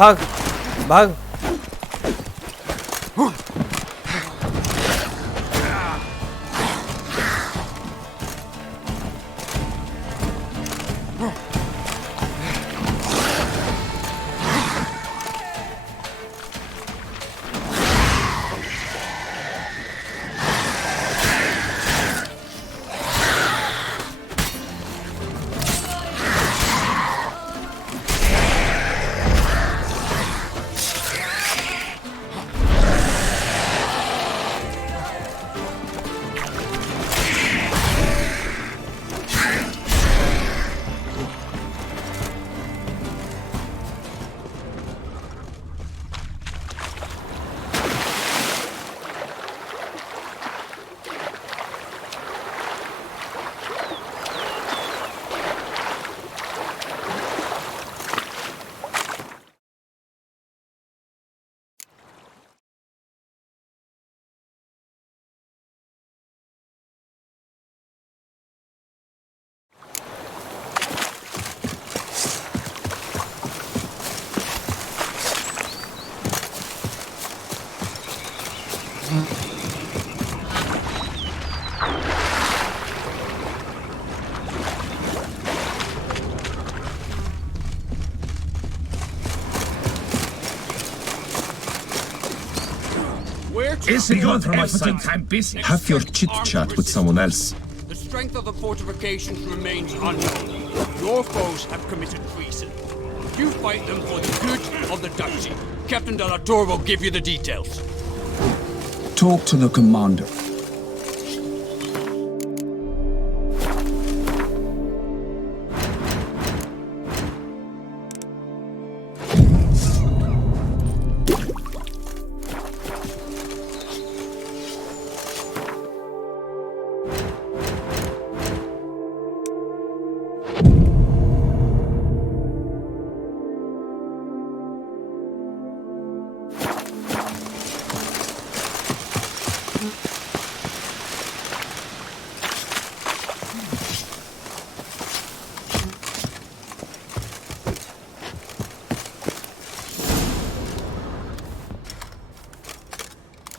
भाग भाग। Isn't going for my side. I'm busy. Have your chit-chat with someone else. The strength of the fortifications remains unknown. Your foes have committed treason. You fight them for the good of the duchy. Captain de la Tour will give you the details. Talk to the commander.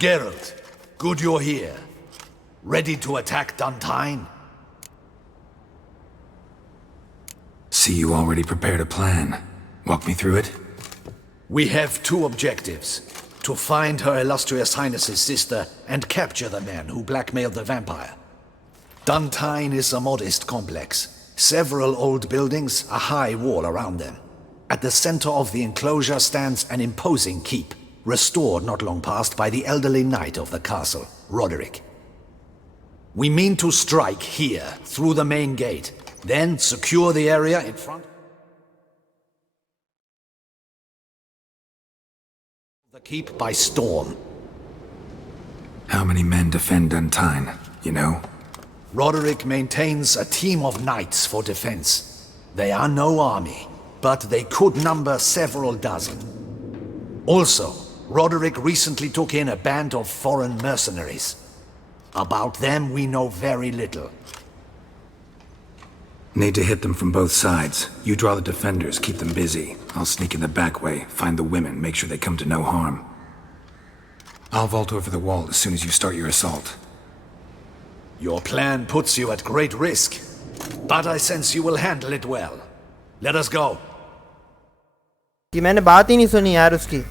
Geralt, good you're here. Ready to attack Duntine? See, you already prepared a plan. Walk me through it. We have two objectives. To find Her Illustrious Highness's sister and capture the man who blackmailed the vampire. Duntine is a modest complex. Several old buildings, a high wall around them. At the center of the enclosure stands an imposing keep, restored not long past by the elderly knight of the castle, Roderick. We mean to strike here, through the main gate, then secure the area in front of the keep by storm. How many men defend Duntine, you know? Roderick maintains a team of knights for defense. They are no army, but they could number several dozen. Also, Roderick recently took in a band of foreign mercenaries. About them we know very little. Need to hit them from both sides. You draw the defenders, keep them busy. I'll sneak in the back way, find the women, make sure they come to no harm. I'll vault over the wall as soon as you start your assault. Your plan puts you at great risk, but I sense you will handle it well. Let us go. कि मैंने बात ही नहीं सुनी यार उसकी।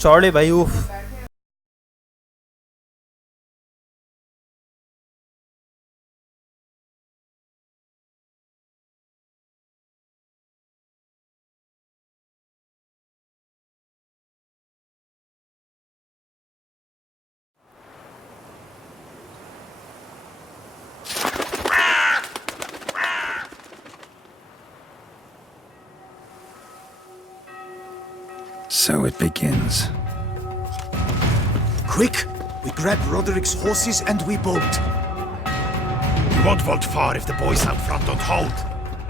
चौड़े भाई उफ। So it begins. Quick! We grab Roderick's horses and we bolt. We won't vault far if the boys out front don't hold.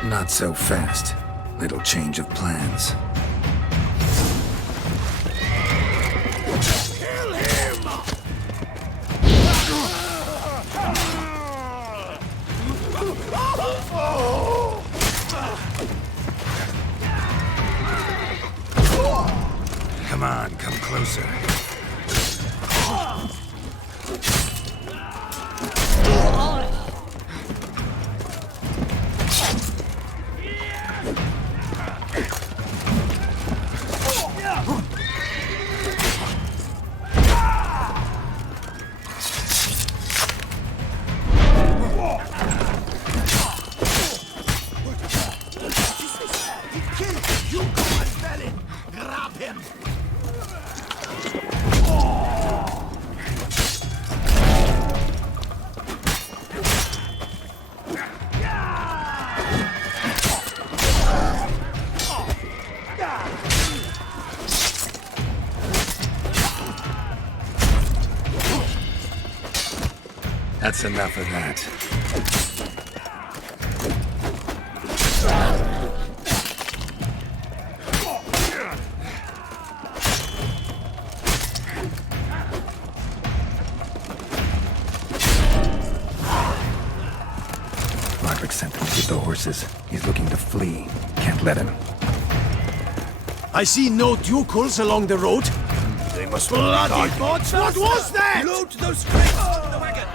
Not so fast. Little change of plans. Come on, come closer. That's enough of that. Roderick sent him to get the horses. He's looking to flee. Can't let him. I see no ducals along the road. They must Bloody bots! What was that? Load those crates from the wagon.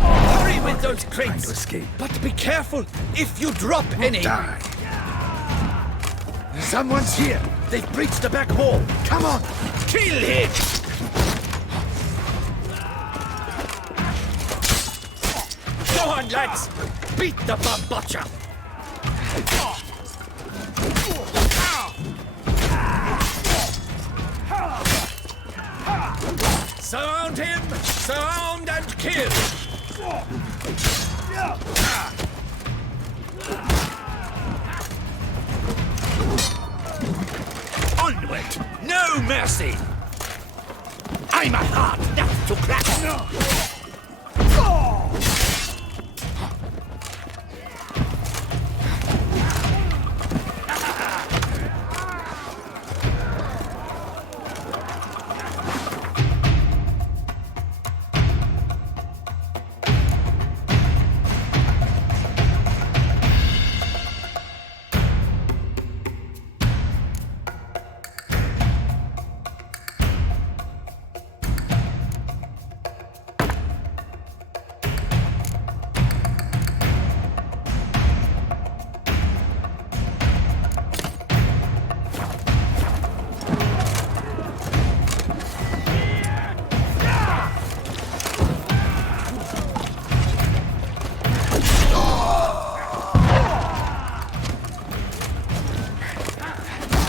Hurry with those Trying crates! to escape. But be careful if you drop any! Die. Someone's here! They've breached the back wall! Come on! Kill him! Go on, lads! Beat the bumbucha! Surround him! Surround and kill! Onward! No mercy! I'm a hard nut to crack!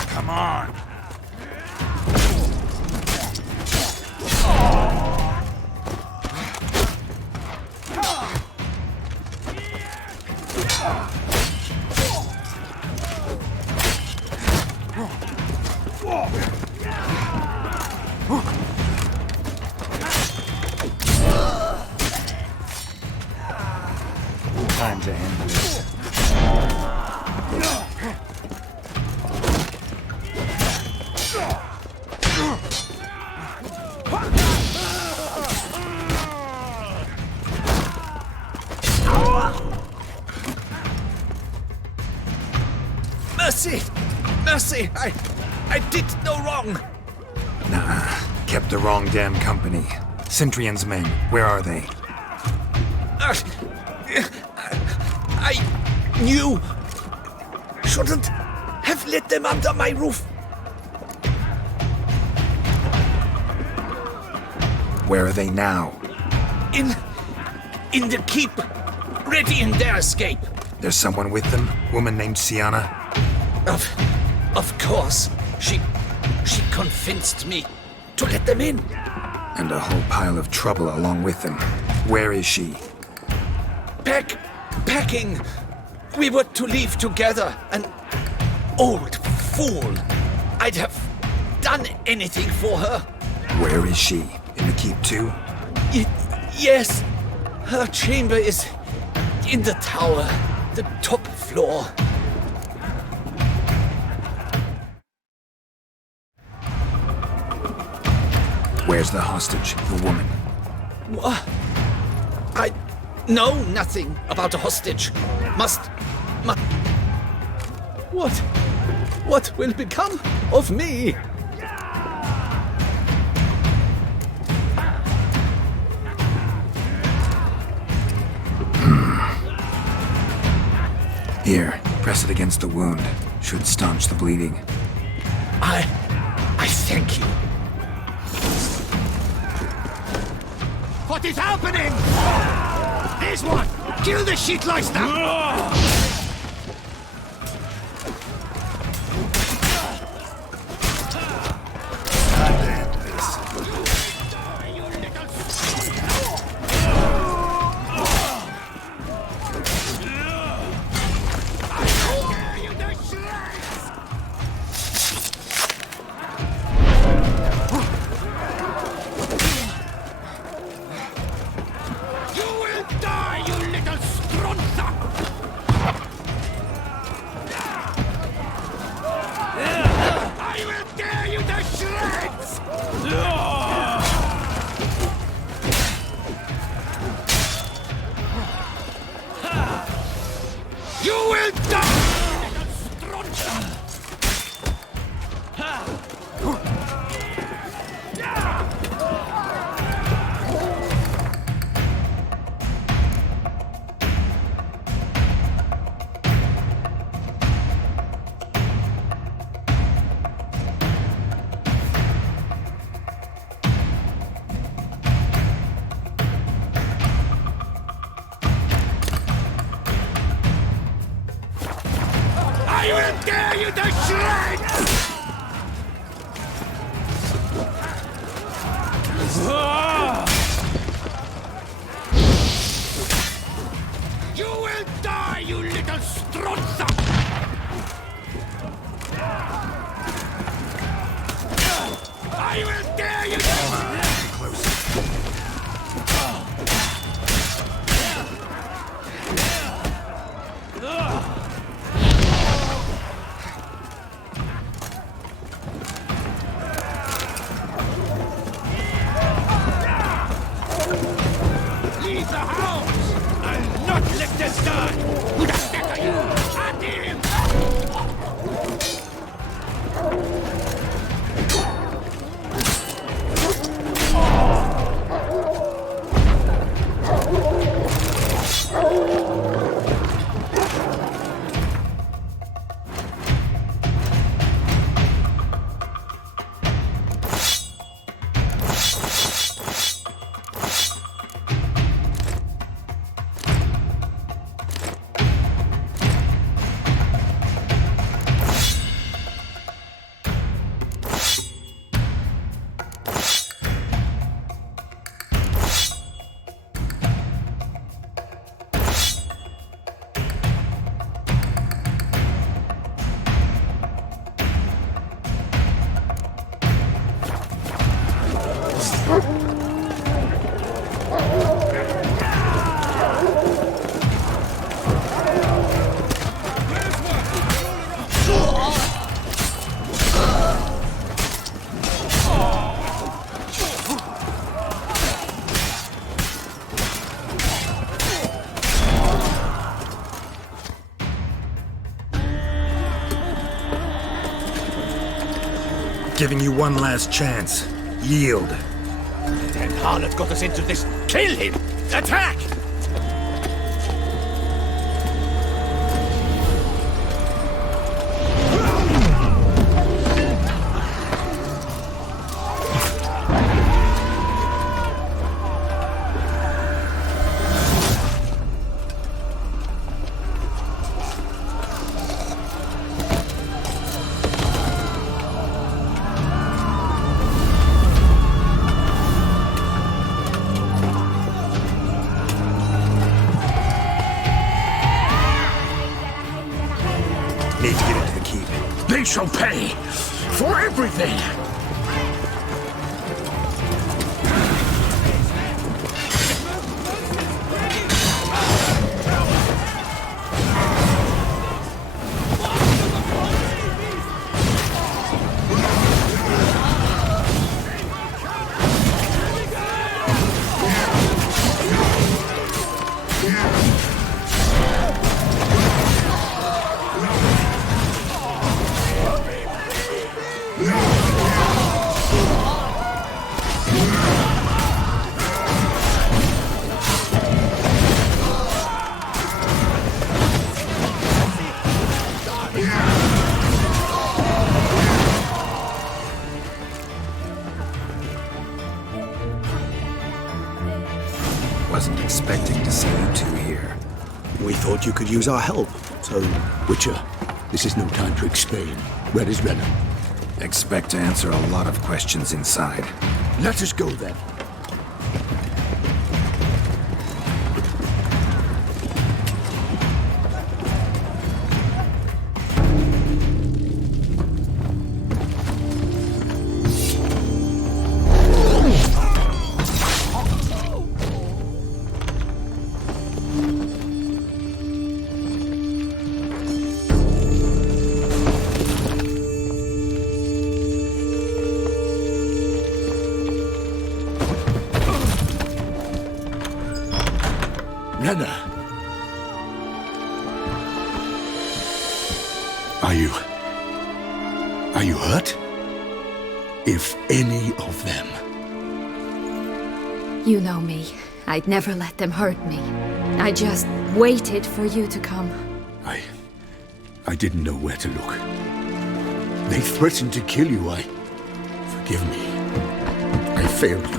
Come on. Time to end this. Mercy! Mercy! I did no wrong! Nah, kept the wrong damn company. Centrion's men, where are they? I knew... shouldn't have let them under my roof. Where are they now? In the keep, ready in their escape. There's someone with them? Woman named Sienna? Of course. She convinced me to let them in. And a whole pile of trouble along with them. Where is she? Packing. We were to leave together. An old fool. I'd have done anything for her. Where is she? In the keep too? Yes. Her chamber is in the tower. The top floor. Where's the hostage, the woman? What? I know nothing about a hostage. What will become of me? Here, press it against the wound. Should staunch the bleeding. I thank you. What is happening? Here's one! Kill the shitleister! I will tear you to shreds! You will die, you little strutzer! I will tear you to leave the house! I'll not let this die! Who the heck are you? At him! Giving you one last chance. Yield. That harlot got us into this. Kill him! Attack! shall pay for everything! Wasn't expecting to see you two here. We thought you could use our help, so... Witcher, this is no time to explain. Where is Renner? Expect to answer a lot of questions inside. Let us go then. Renner! Are you hurt? If any of them... You know me. I'd never let them hurt me. I just waited for you to come. I didn't know where to look. They threatened to kill you. Forgive me. I failed you.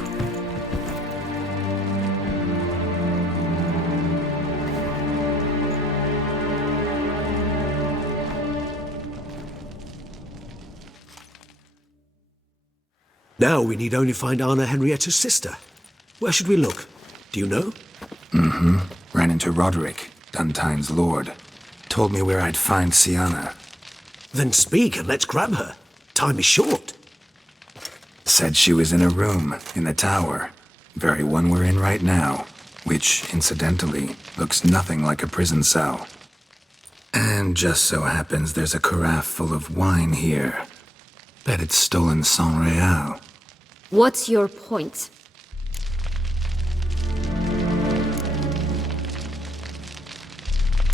Now we need only find Anna Henrietta's sister. Where should we look? Do you know? Ran into Roderick, Duntine's lord. Told me where I'd find Sienna. Then speak and let's grab her. Time is short. Said she was in a room in the tower. Very one we're in right now. Which, incidentally, looks nothing like a prison cell. And just so happens there's a carafe full of wine here. Bet it's stolen San Real. What's your point?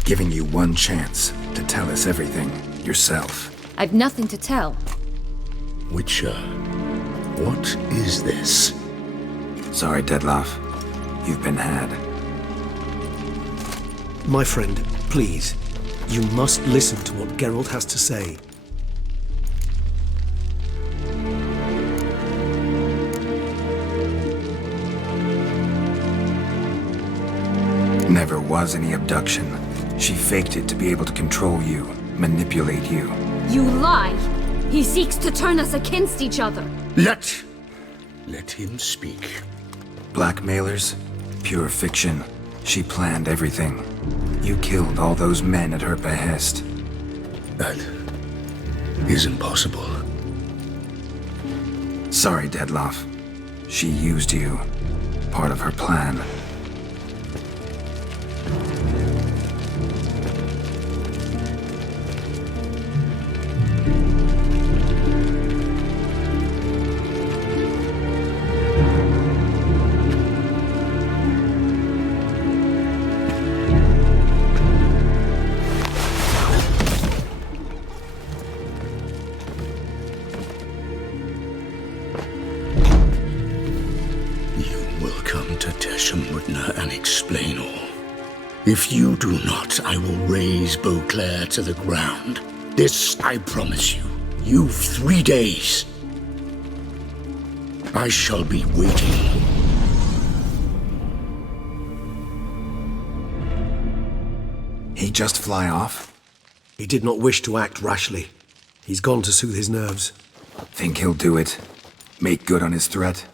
Giving you one chance to tell us everything yourself. I've nothing to tell. Witcher, what is this? Sorry, Dettlaff. You've been had. My friend, please. You must listen to what Geralt has to say. Never was any abduction. She faked it to be able to control you, manipulate you. You lie! He seeks to turn us against each other. Let him speak. Blackmailers? Pure fiction. She planned everything. You killed all those men at her behest. That is impossible. Sorry, Dettlaff. She used you. Part of her plan. And explain all. If you do not, I will raise Beauclair to the ground. This I promise you. You've 3 days. I shall be waiting. He just fly off? He did not wish to act rashly. He's gone to soothe his nerves. Think he'll do it? Make good on his threat?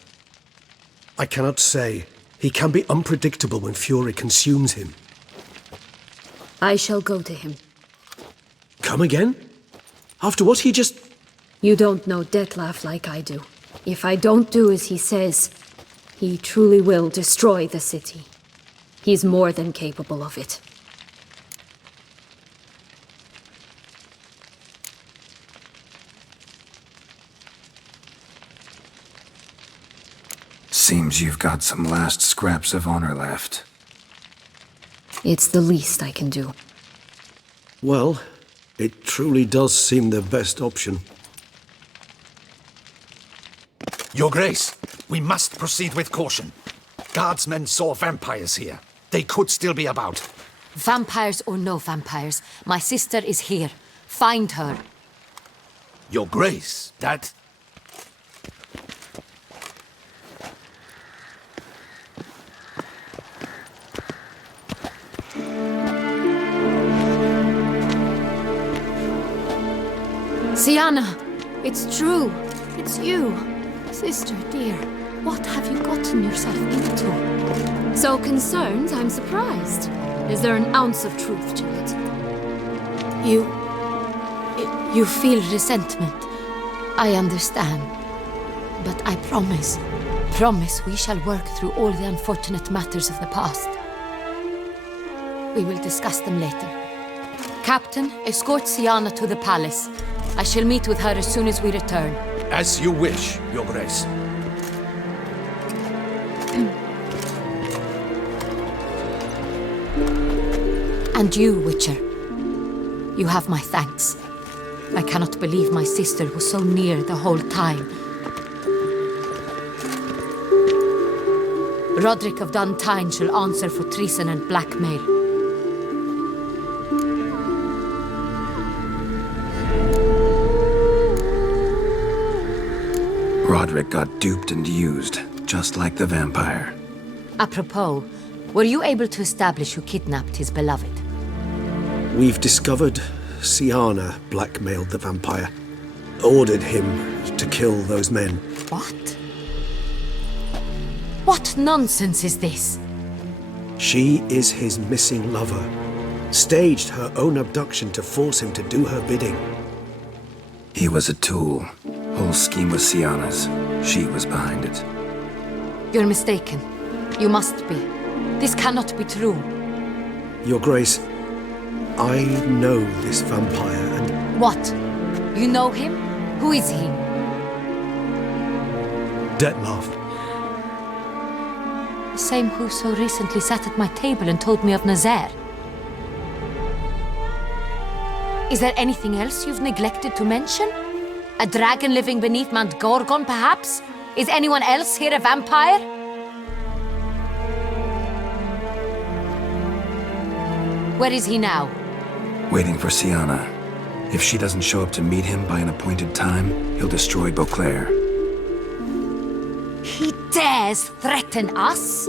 I cannot say. He can be unpredictable when fury consumes him. I shall go to him. Come again? After what he just... You don't know Detlef like I do. If I don't do as he says, he truly will destroy the city. He's more than capable of it. Seems you've got some last scraps of honor left. It's the least I can do. Well, it truly does seem the best option. Your Grace, we must proceed with caution. Guardsmen saw vampires here. They could still be about. Vampires or no vampires, my sister is here. Find her. Your Grace, that... Sienna! It's true! It's you! Sister, dear, what have you gotten yourself into? So concerned, I'm surprised. Is there an ounce of truth to it? You feel resentment. I understand. But I promise we shall work through all the unfortunate matters of the past. We will discuss them later. Captain, escort Sienna to the palace. I shall meet with her as soon as we return. As you wish, Your Grace. And you, Witcher. You have my thanks. I cannot believe my sister was so near the whole time. Roderick of Duntine shall answer for treason and blackmail. Roderick got duped and used, just like the vampire. Apropos, were you able to establish who kidnapped his beloved? We've discovered Sienna blackmailed the vampire. Ordered him to kill those men. What? What nonsense is this? She is his missing lover. Staged her own abduction to force him to do her bidding. He was a tool. Whole scheme was Sienna's. She was behind it. You're mistaken. You must be. This cannot be true. Your Grace, I know this vampire and... What? You know him? Who is he? Detlef. The same who so recently sat at my table and told me of Nazaire. Is there anything else you've neglected to mention? A dragon living beneath Mount Gorgon, perhaps? Is anyone else here a vampire? Where is he now? Waiting for Sienna. If she doesn't show up to meet him by an appointed time, he'll destroy Beauclair. He dares threaten us?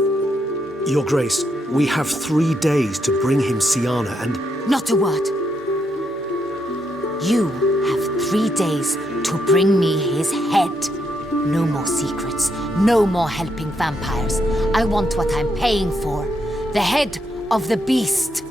Your Grace, we have 3 days to bring him Sienna and... Not a word. You have 3 days to bring me his head. No more secrets. No more helping vampires. I want what I'm paying for. The head of the beast.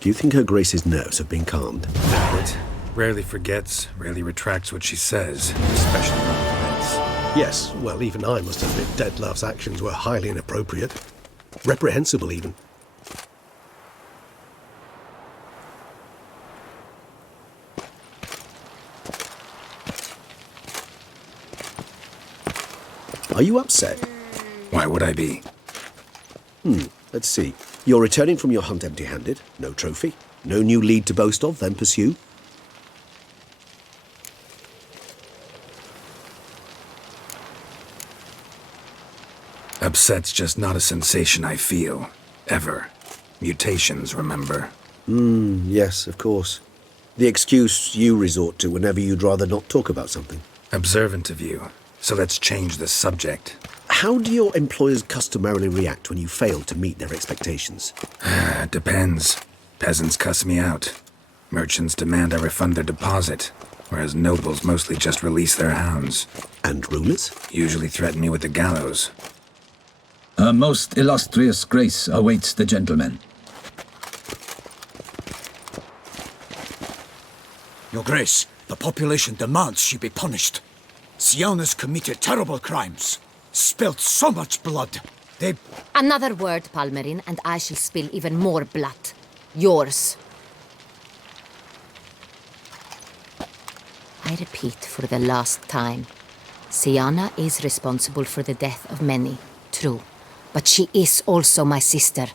Do you think Her Grace's nerves have been calmed? It rarely forgets, rarely retracts what she says, especially around events. Yes, well, even I must admit Detlef's actions were highly inappropriate. Reprehensible, even. Are you upset? Why would I be? Let's see. You're returning from your hunt empty-handed. No trophy. No new lead to boast of, then pursue. Upset's just not a sensation I feel. Ever. Mutations, remember? Yes, of course. The excuse you resort to whenever you'd rather not talk about something. Observant of you. So let's change the subject. How do your employers customarily react when you fail to meet their expectations? Depends. Peasants cuss me out. Merchants demand I refund their deposit, whereas nobles mostly just release their hounds. And rulers? Usually threaten me with the gallows. Her most illustrious grace awaits the gentleman. Your Grace, the population demands she be punished. Siana's committed terrible crimes. Spilt so much blood. They... Another word, Palmerin, and I shall spill even more blood. Yours. I repeat for the last time. Siana is responsible for the death of many, true. But she is also my sister.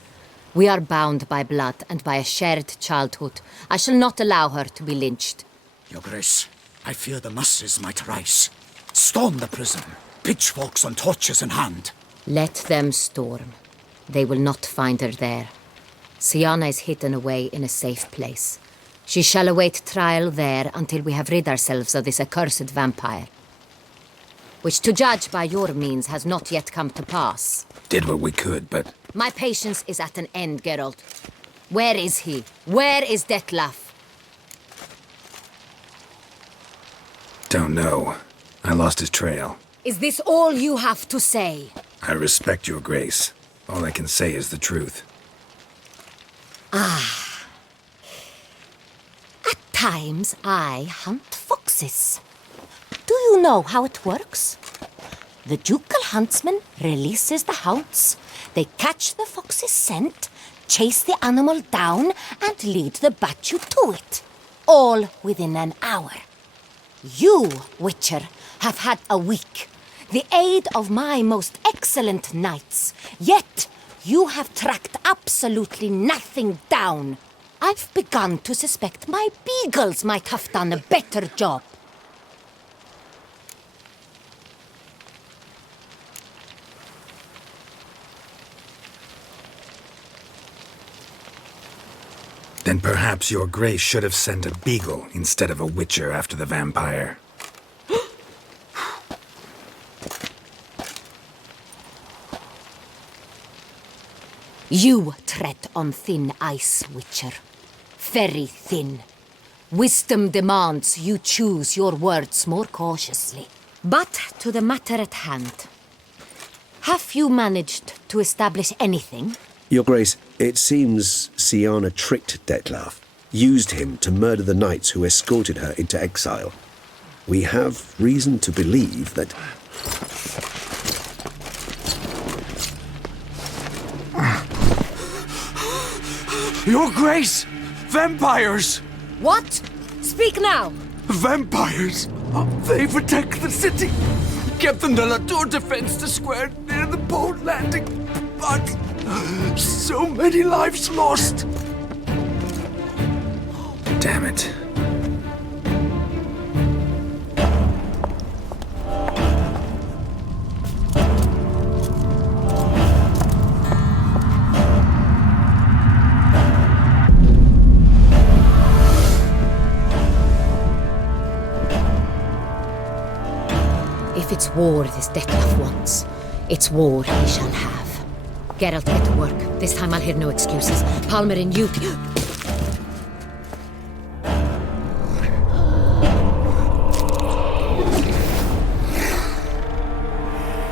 We are bound by blood and by a shared childhood. I shall not allow her to be lynched. Your Grace, I fear the masses might rise. Storm the prison, pitchforks and torches in hand. Let them storm. They will not find her there. Siana is hidden away in a safe place. She shall await trial there until we have rid ourselves of this accursed vampire. Which, to judge by your means, has not yet come to pass. Did what we could, but... My patience is at an end, Geralt. Where is he? Where is Detlef? Don't know. I lost his trail. Is this all you have to say? I respect your grace. All I can say is the truth. Ah. At times, I hunt foxes. Do you know how it works? The ducal huntsman releases the hounds. They catch the fox's scent, chase the animal down, and lead the Bachu to it. All within an hour. You, Witcher, have had a week. The aid of my most excellent knights. Yet, you have tracked absolutely nothing down. I've begun to suspect my beagles might have done a better job. Then perhaps your grace should have sent a beagle instead of a witcher after the vampire. You tread on thin ice, Witcher. Very thin. Wisdom demands you choose your words more cautiously. But to the matter at hand. Have you managed to establish anything? Your Grace, it seems Siana tricked Detlef, used him to murder the knights who escorted her into exile. We have reason to believe that... Your Grace! Vampires! What? Speak now! Vampires! They protect the city! Captain de la Tour defends the square near the boat landing, but so many lives lost! Damn it. If it's war this Detlef wants, it's war he shall have. Geralt, get to work. This time I'll hear no excuses. Palmerin, you...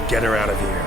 Get her out of here.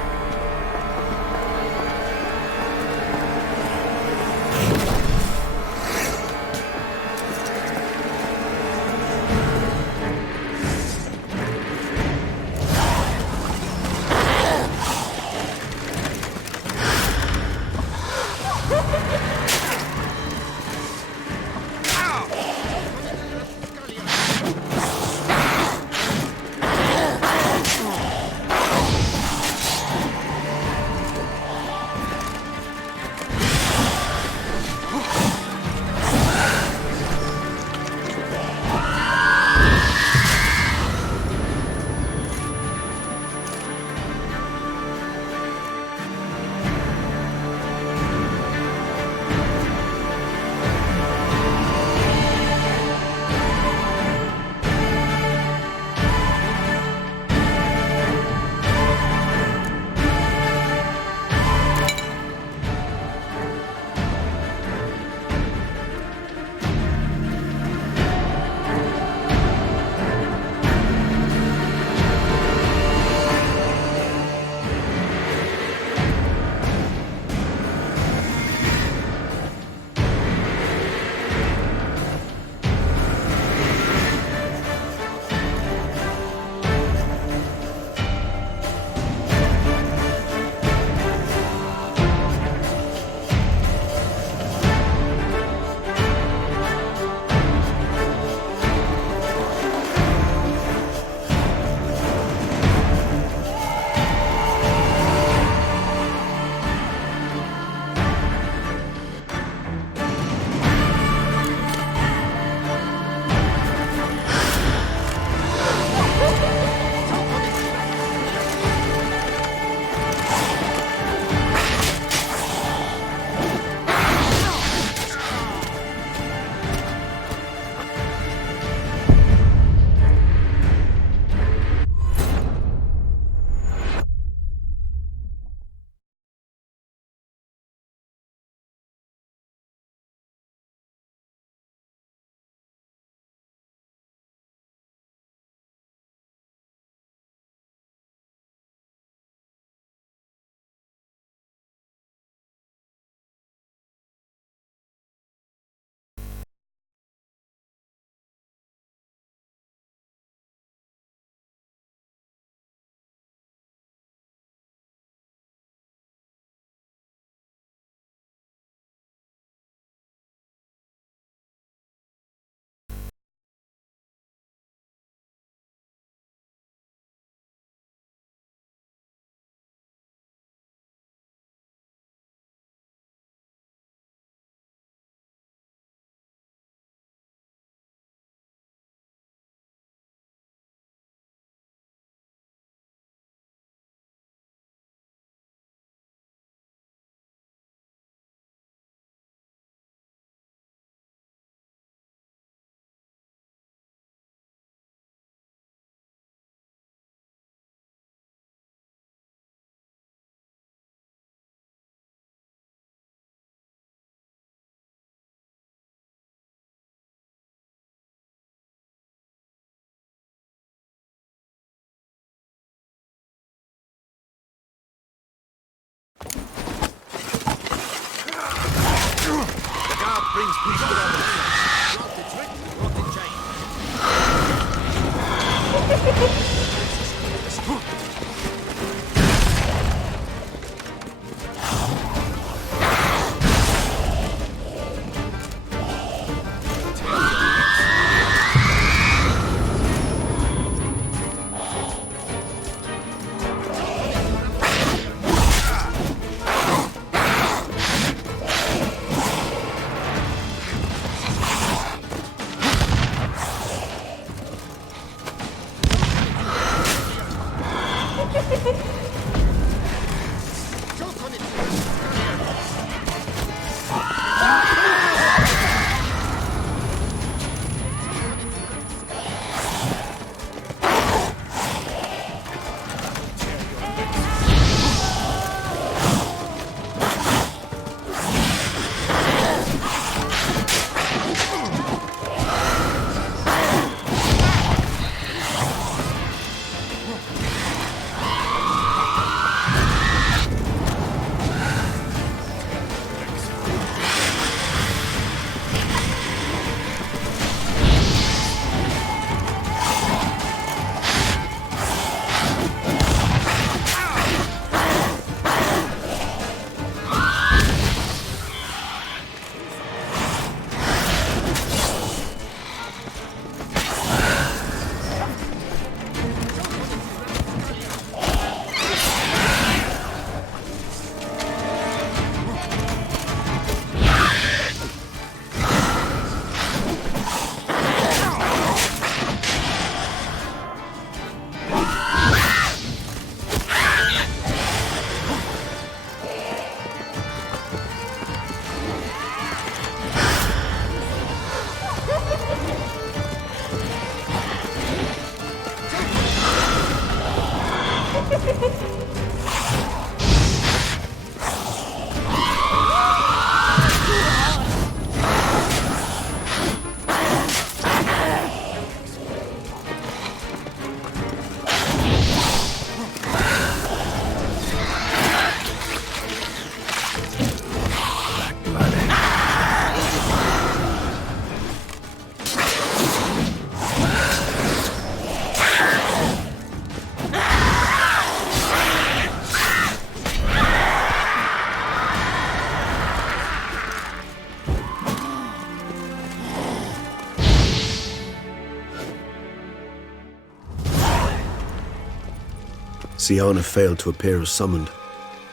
Siana failed to appear as summoned.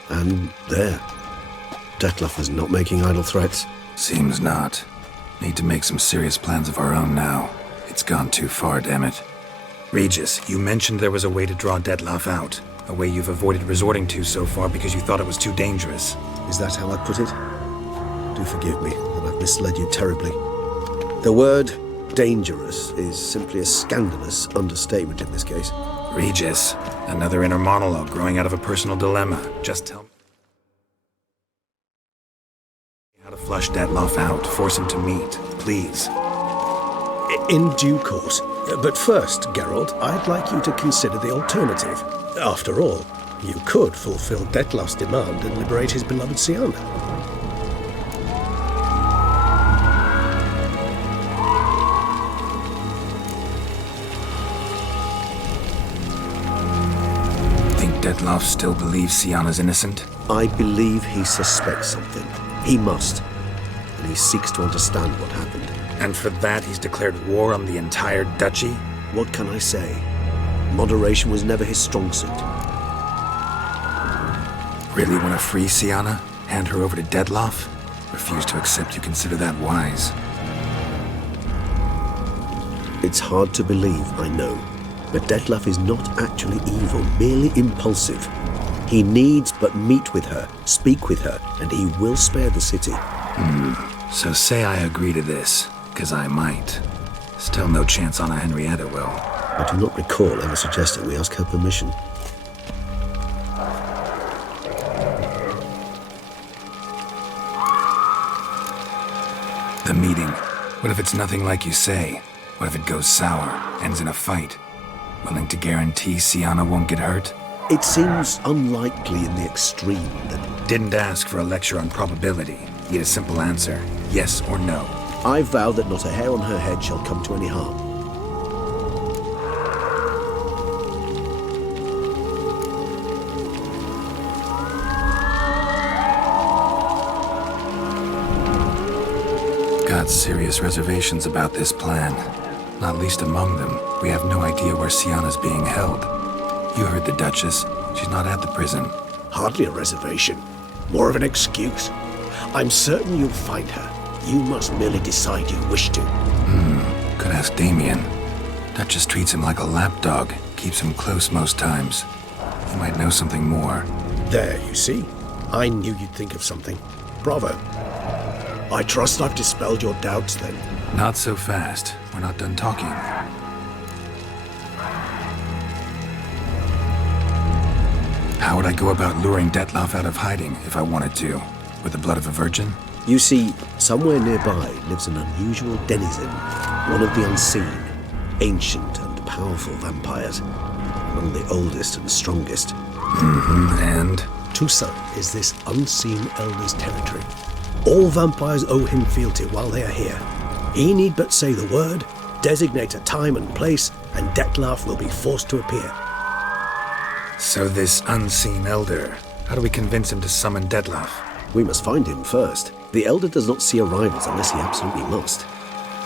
And there. Detlef is not making idle threats. Seems not. Need to make some serious plans of our own now. It's gone too far, damn it. Regis, you mentioned there was a way to draw Detlef out. A way you've avoided resorting to so far because you thought it was too dangerous. Is that how I put it? Do forgive me that I've misled you terribly. The word dangerous is simply a scandalous understatement in this case. Regis, another inner monologue growing out of a personal dilemma. Just tell me how to flush Detlef out, force him to meet, please. In due course. But first, Geralt, I'd like you to consider the alternative. After all, you could fulfill Detlef's demand and liberate his beloved Siana. Think Detlef still believes Siana's innocent? I believe he suspects something. He must. And he seeks to understand what happened. And for that, he's declared war on the entire duchy? What can I say? Moderation was never his strong suit. Really want to free Siana? Hand her over to Detlef? Refuse to accept you consider that wise. It's hard to believe, I know. But Detlef is not actually evil, merely impulsive. He needs but meet with her, speak with her, and he will spare the city. So say I agree to this, because I might. Still no chance Anna Henrietta will. I do not recall ever suggesting we ask her permission. The meeting. What if it's nothing like you say? What if it goes sour, ends in a fight? Willing to guarantee Siana won't get hurt? It seems unlikely in the extreme that... Didn't ask for a lecture on probability. Need a simple answer. Yes or no. I vow that not a hair on her head shall come to any harm. Got serious reservations about this plan. Not least among them, we have no idea where Sienna's being held. You heard the Duchess. She's not at the prison. Hardly a reservation. More of an excuse. I'm certain you'll find her. You must merely decide you wish to. Could ask Damien. Duchess treats him like a lapdog. Keeps him close most times. He might know something more. There, you see? I knew you'd think of something. Bravo. I trust I've dispelled your doubts then. Not so fast. We're not done talking. How would I go about luring Detloff out of hiding if I wanted to? With the blood of a virgin? You see, somewhere nearby lives an unusual denizen, one of the unseen, ancient and powerful vampires, among the oldest and strongest. And? Toussaint is this unseen elder's territory. All vampires owe him fealty while they are here. He need but say the word, designate a time and place, and Detloff will be forced to appear. So this unseen elder, how do we convince him to summon Detloff? We must find him first. The elder does not see arrivals unless he absolutely must.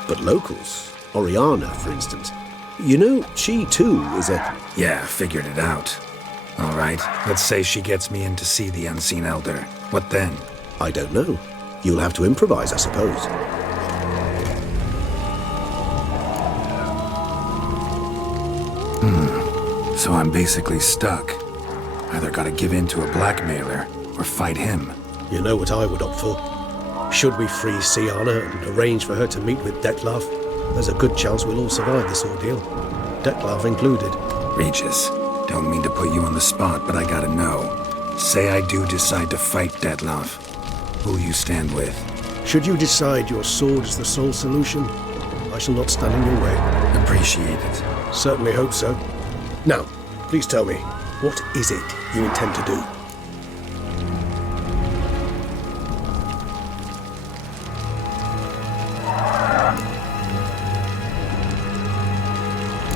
But locals, Oriana, for instance, you know, she too is a... Yeah, figured it out. All right, let's say she gets me in to see the unseen elder. What then? I don't know. You'll have to improvise, I suppose. So I'm basically stuck. Either gotta give in to a blackmailer or fight him. You know what I would opt for. Should we free Sienna and arrange for her to meet with Detloff, there's a good chance we'll all survive this ordeal. Detloff included. Regis, don't mean to put you on the spot, but I gotta know. Say I do decide to fight Detloff. Who'll you stand with? Should you decide your sword is the sole solution, I shall not stand in your way. Appreciate it. Certainly hope so. Now, please tell me, what is it you intend to do?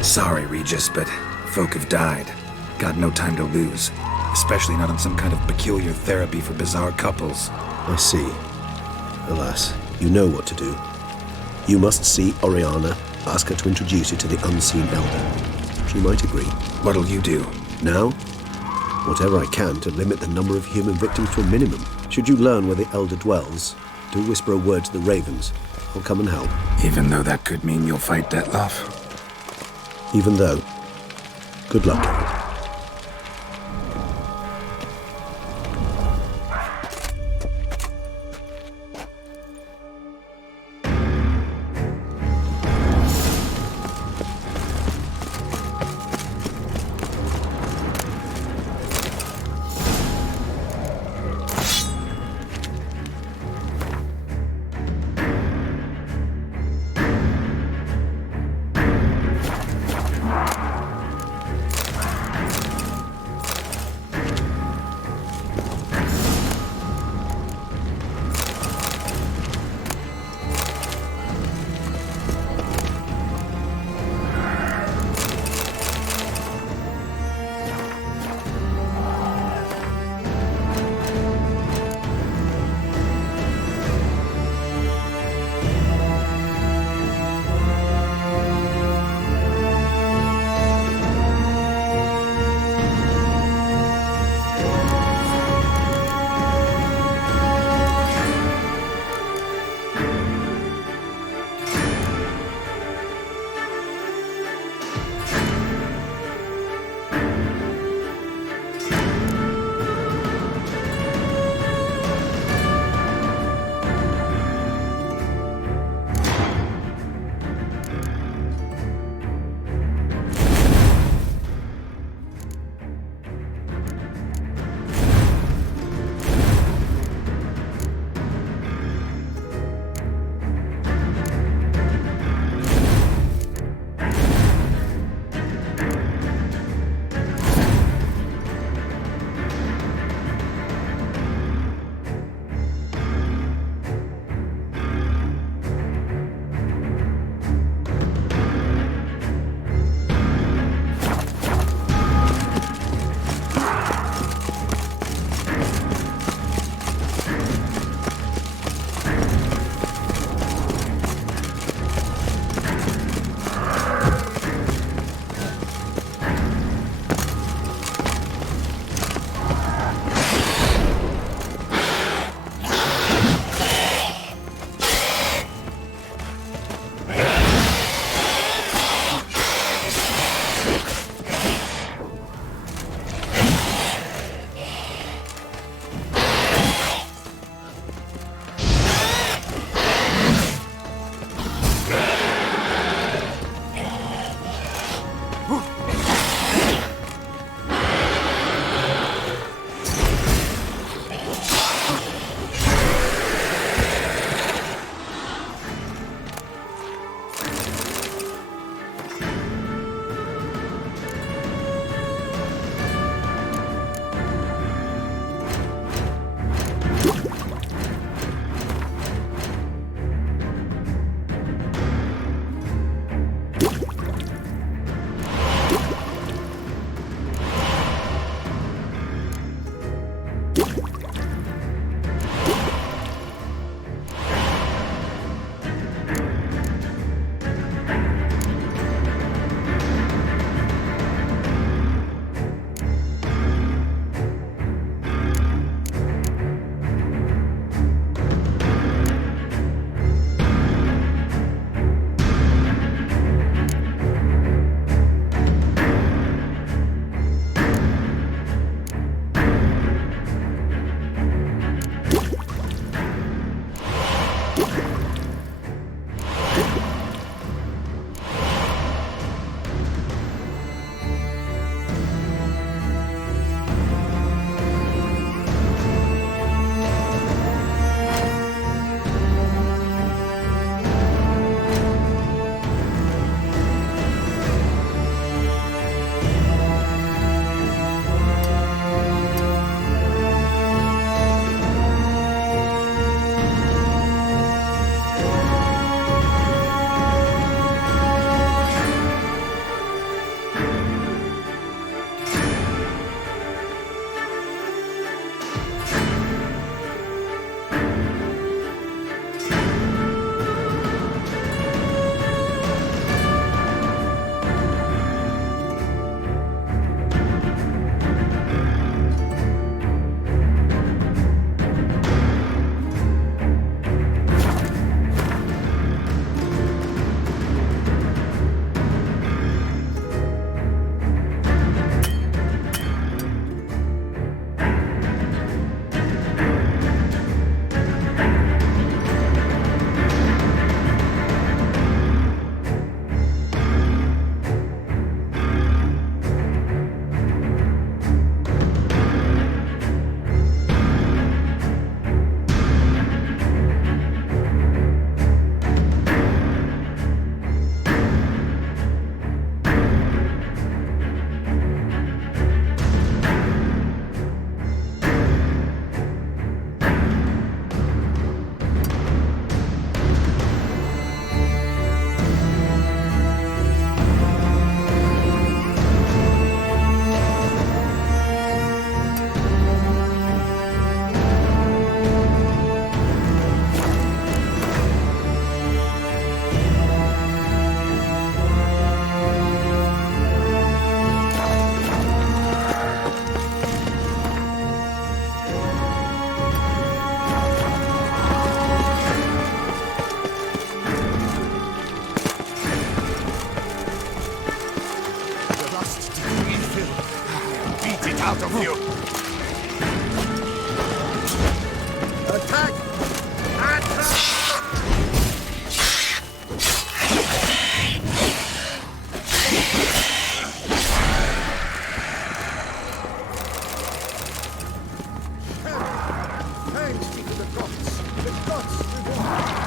Sorry, Regis, but folk have died. Got no time to lose. Especially not on some kind of peculiar therapy for bizarre couples. I see. Alas, you know what to do. You must see Oriana, ask her to introduce you to the unseen elder. She might agree. What'll you do? Now? Whatever I can to limit the number of human victims to a minimum. Should you learn where the elder dwells, do whisper a word to the ravens. I'll come and help. Even though that could mean you'll fight Detloff? Even though. Good luck, Geralt. of you! Attack! Thanks be to the gods! The gods reward!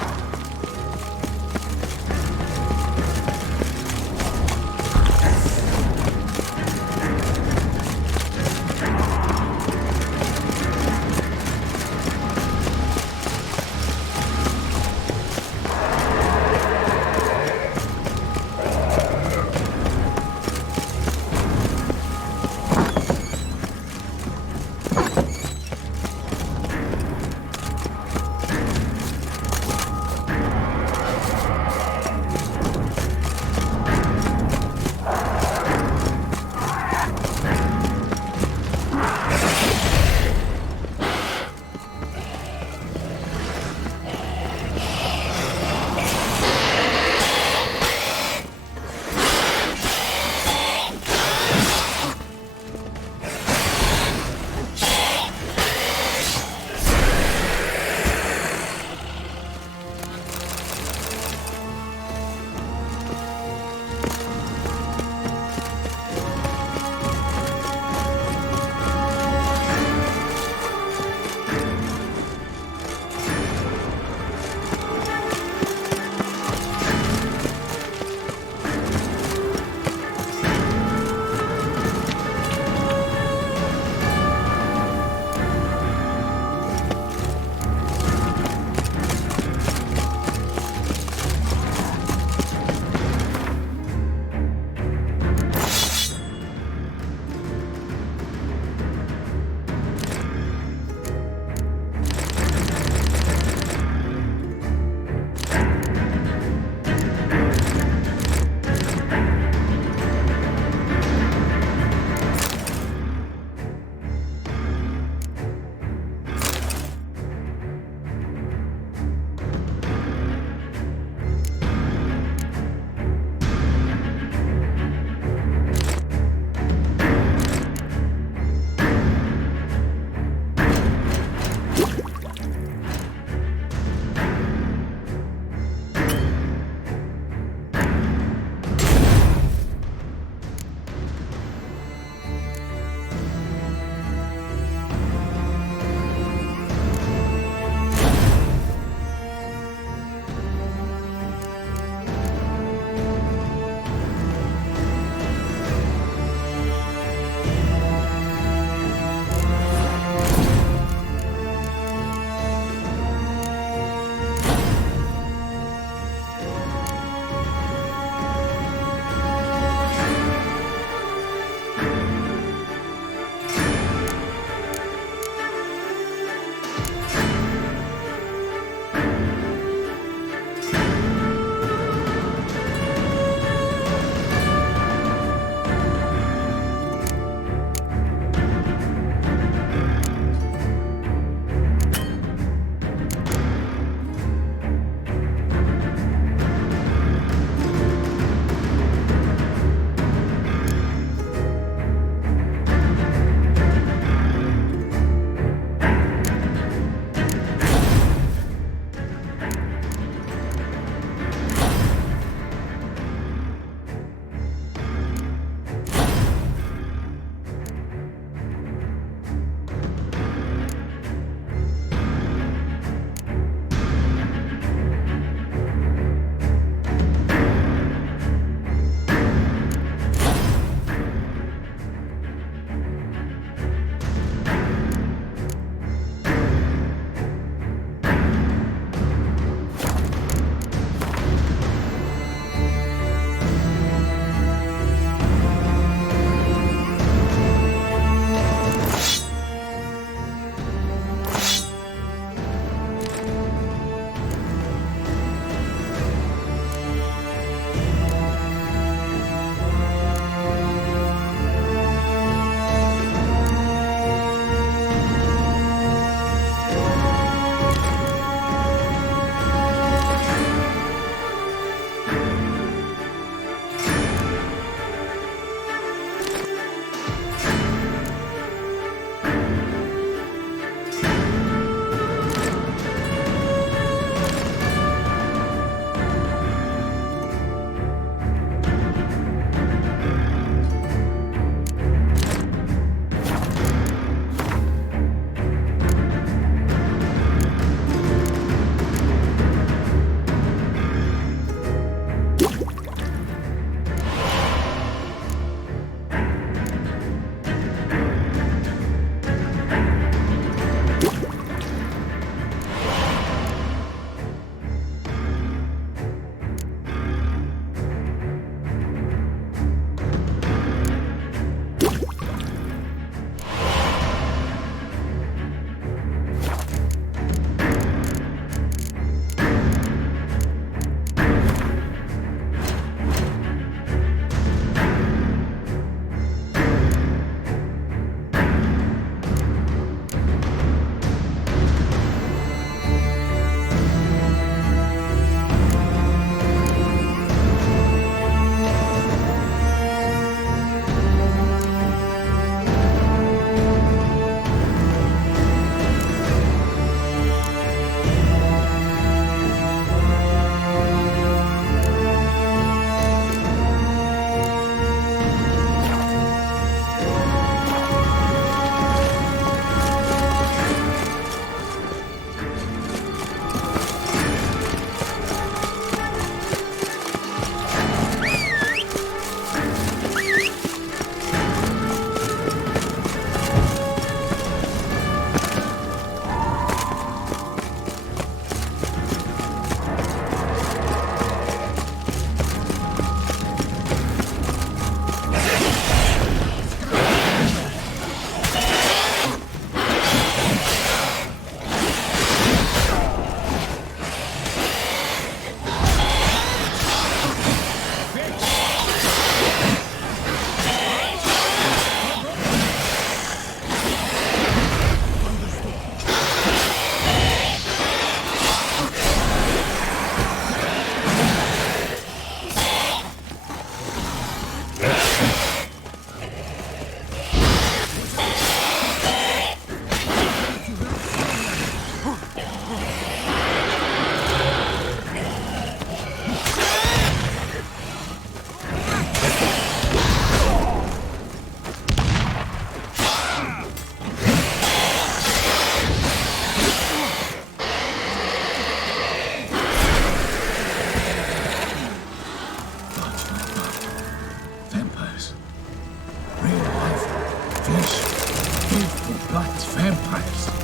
but vampires.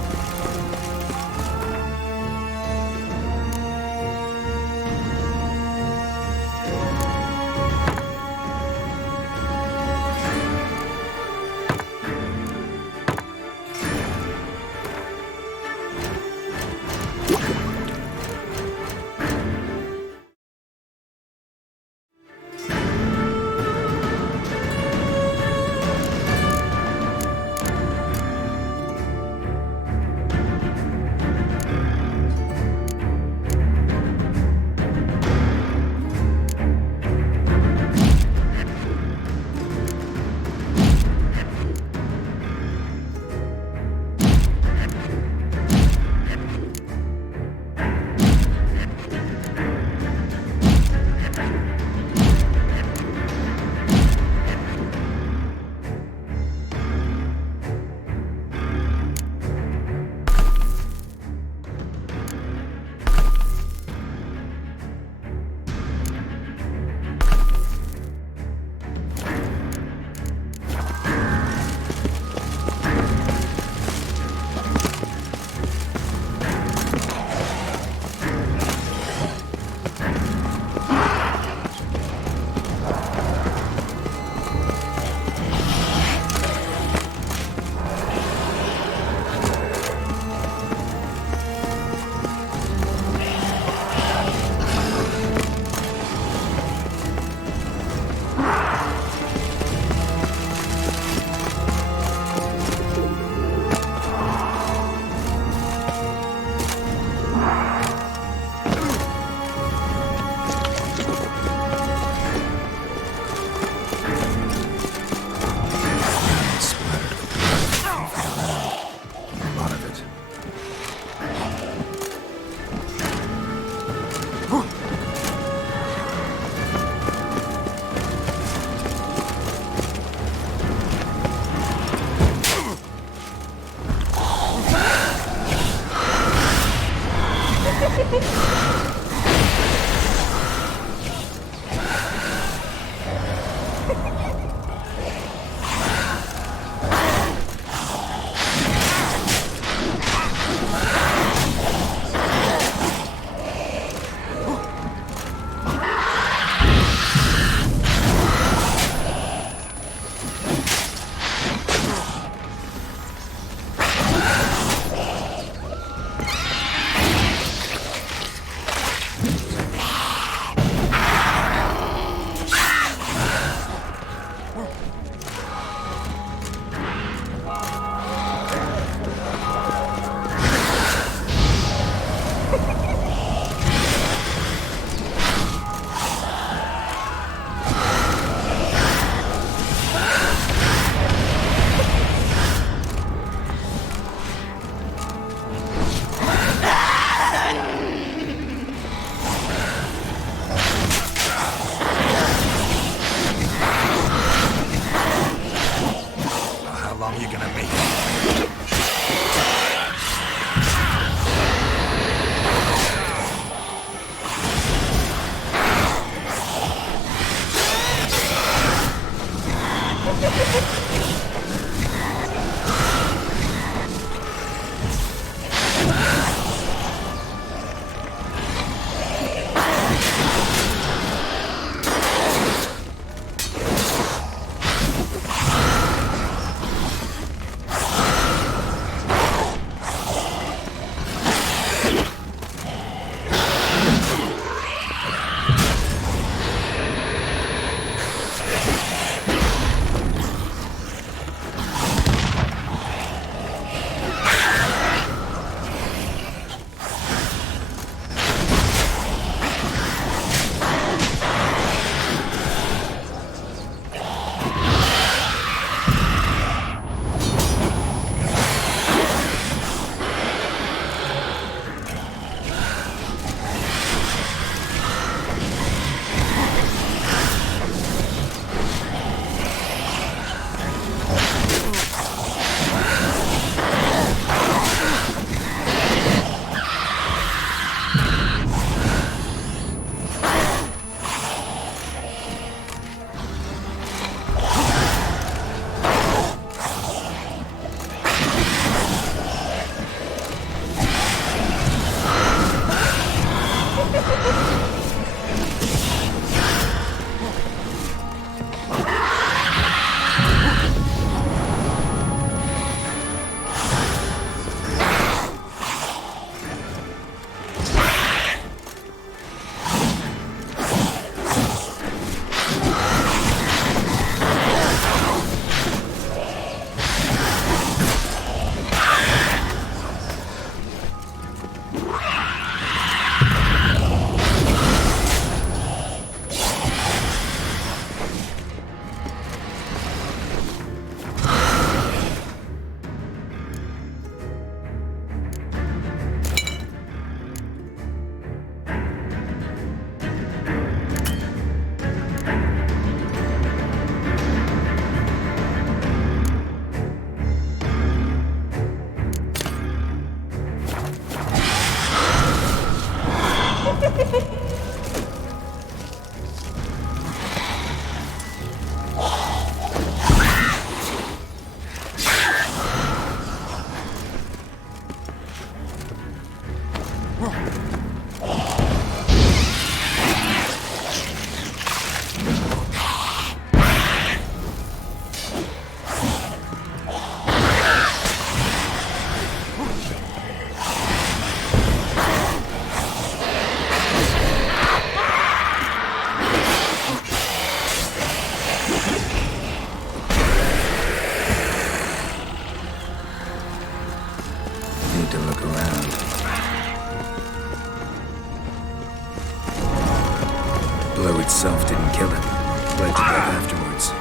bled to death afterwards.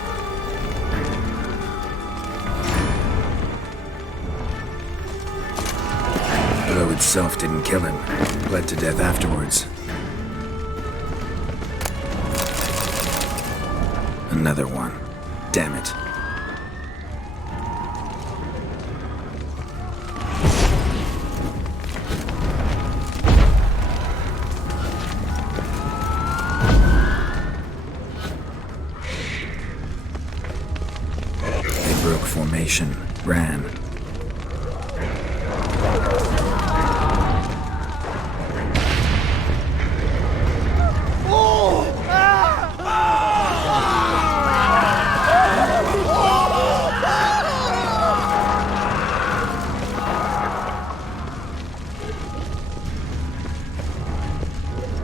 The blow itself didn't kill him. Bled to death afterwards. Another one. Damn it. They broke formation, ran.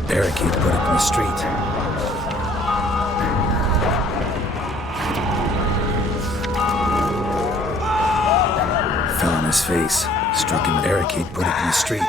Barricade put up in the street. Fell on his face. Struck him. Barricade put up in the street.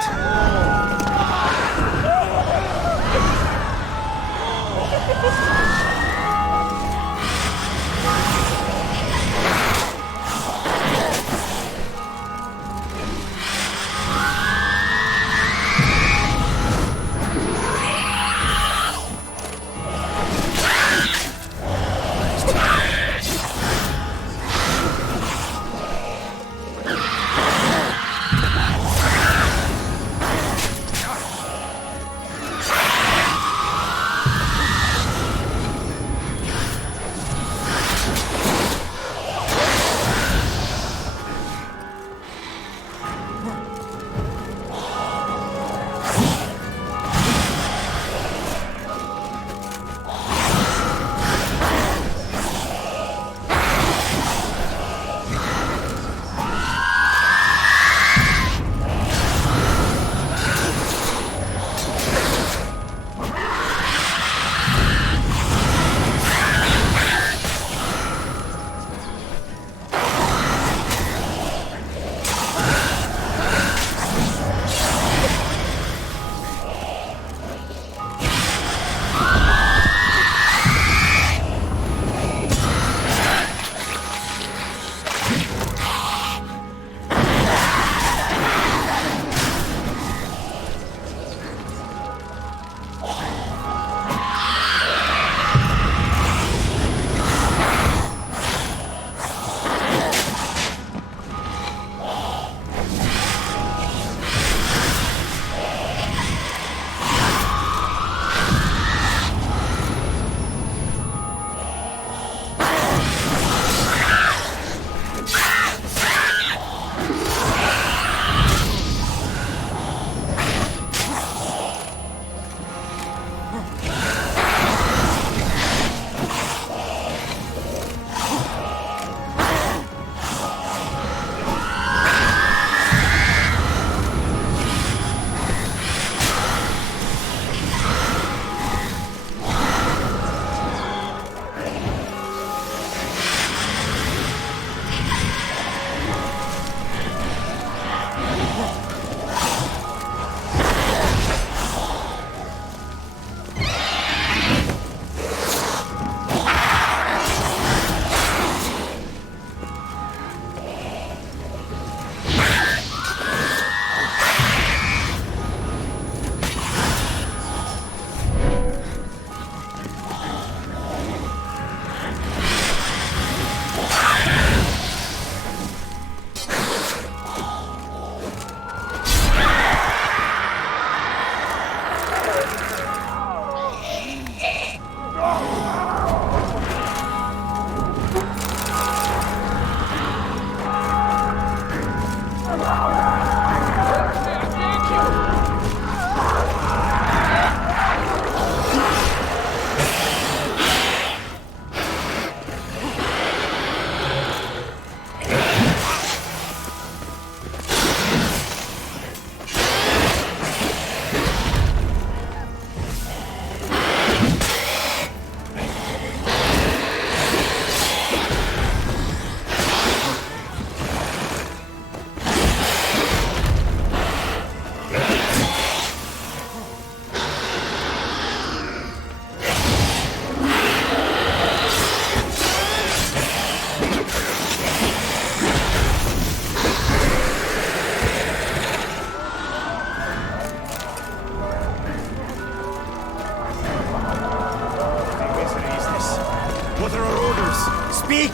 What are our orders? Speak!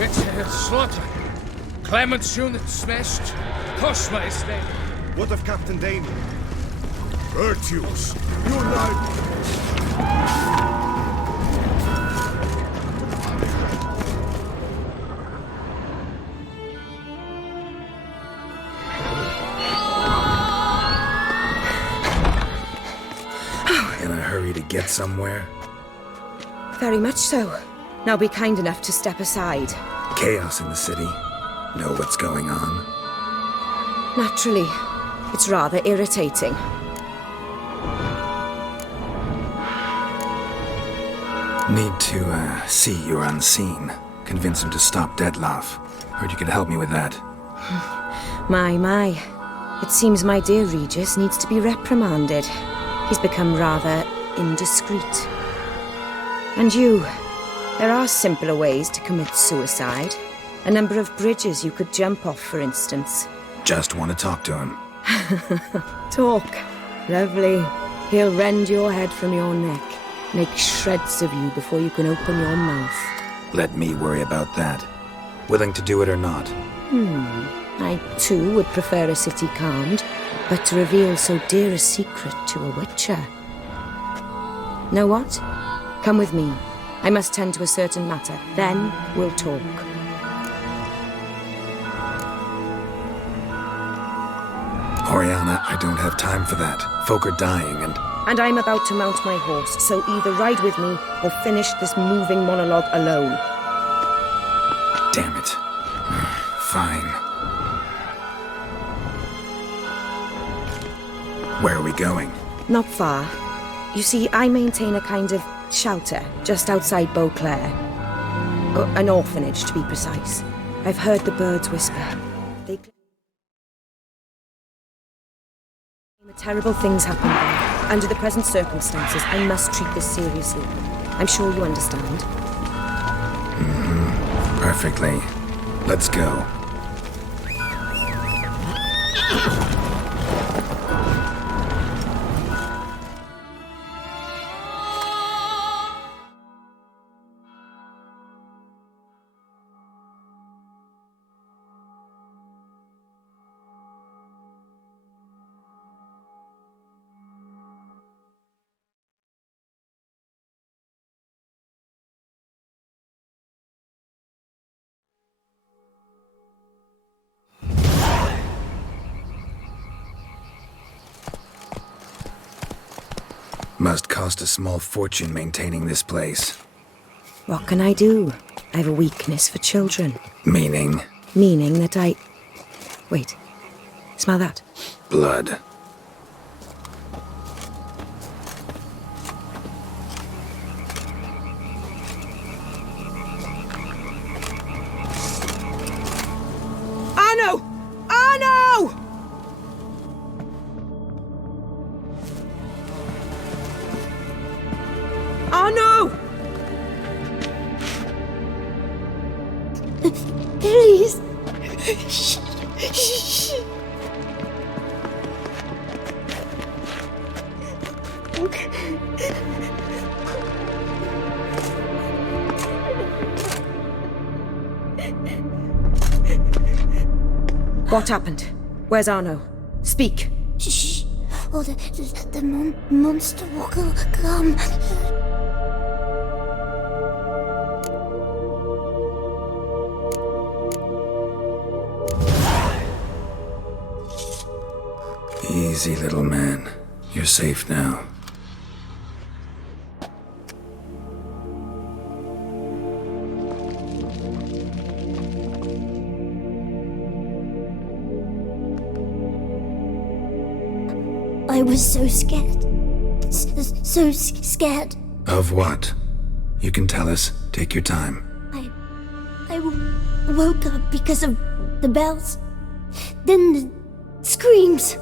It's slaughter. Clement's unit smashed. Cosma is dead. What of Captain Damon? Virtues, unite! In a hurry to get somewhere? Very much so. Now be kind enough to step aside. Chaos in the city. Know what's going on? Naturally. It's rather irritating. Need to, see you're unseen. Convince him to stop Dettlaff. Heard you could help me with that. My. It seems my dear Regis needs to be reprimanded. He's become rather indiscreet. And you, there are simpler ways to commit suicide. A number of bridges you could jump off, for instance. Just want to talk to him. Talk. Lovely. He'll rend your head from your neck. Make shreds of you before you can open your mouth. Let me worry about that. Willing to do it or not? I, too, would prefer a city calmed, but to reveal so dear a secret to a witcher. Know what? Come with me. I must tend to a certain matter. Then we'll talk. Oriana, I don't have time for that. Folk are dying And I'm about to mount my horse, so either ride with me or finish this moving monologue alone. Damn it. Fine. Where are we going? Not far. You see, I maintain a kind of shelter just outside Beauclair. An orphanage, to be precise. I've heard the birds whisper. They claim terrible things happen there. Under the present circumstances, I must treat this seriously. I'm sure you understand. Perfectly. Let's go. Must cost a small fortune maintaining this place. What can I do? I have a weakness for children. Meaning? Meaning that I... Wait. Smell that? Blood. Arno! Arno! Arno! Please. What happened? Where's Arno? Speak. Shh. Oh, the monster will come. Easy, little man. You're safe now. I was so scared. So scared. Of what? You can tell us. Take your time. I woke up because of the bells. Then the screams.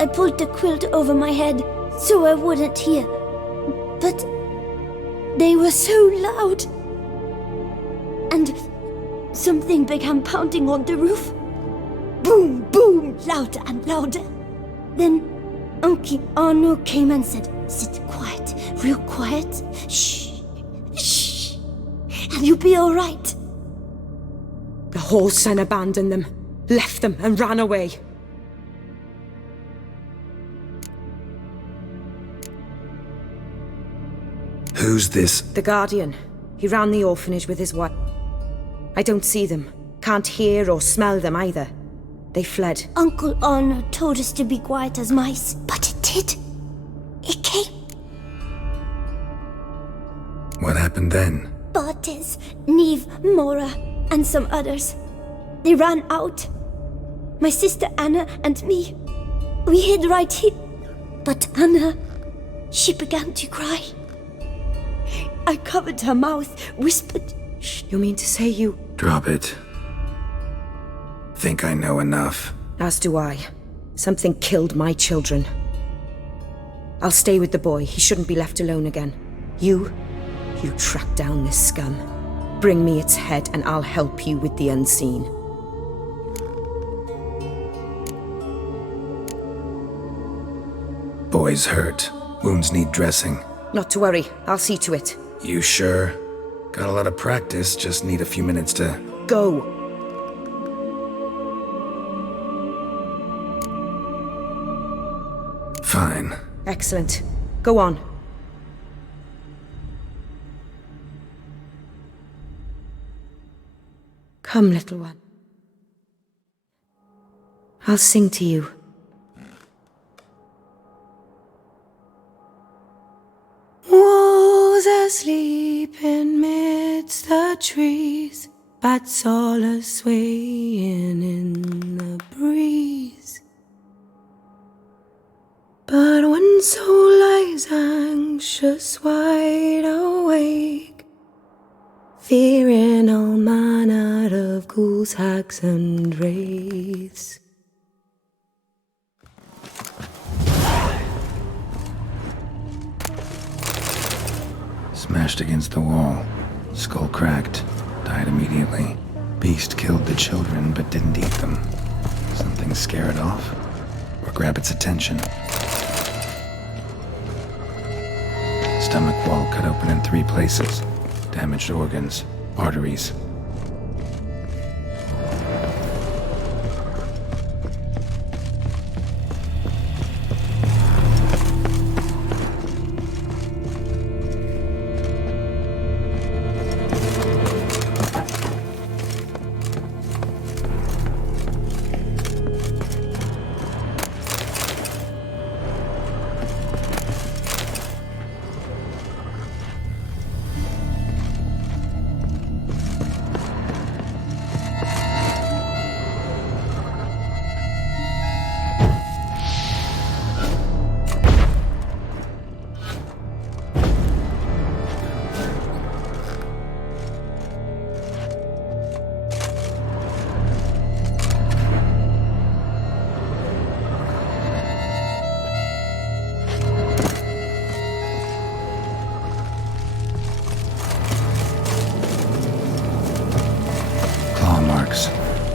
I pulled the quilt over my head so I wouldn't hear. But they were so loud. And something began pounding on the roof. Boom, boom, louder and louder. Then Uncle Arno came and said, "Sit quiet, real quiet. Shh, Will you be all right? The whole son abandoned them, left them, and ran away. Who's this? The Guardian. He ran the orphanage with his wife. I don't see them. Can't hear or smell them either. They fled. Uncle Honor told us to be quiet as mice, but it did. It came. What happened then? Bartes, Neve, Mora, and some others. They ran out. My sister Anna and me. We hid right here. But Anna, she began to cry. I covered her mouth, whispered, "Shh." You mean to say you... Drop it. Think I know enough. As do I. Something killed my children. I'll stay with the boy. He shouldn't be left alone again. You track down this scum. Bring me its head and I'll help you with the unseen. Boy's hurt. Wounds need dressing. Not to worry. I'll see to it. You sure? Got a lot of practice, just need a few minutes to... Go! Fine. Excellent. Go on. Come, little one. I'll sing to you. Wolves asleep in midst the trees, bats all a-swaying in the breeze. But one soul lies anxious, wide awake, fearing all manner of ghouls, hags, and wraiths. Smashed against the wall. Skull cracked. Died immediately. Beast killed the children but didn't eat them. Something scare it off? Or grab its attention? Stomach wall cut open in 3 places. Damaged organs. Arteries.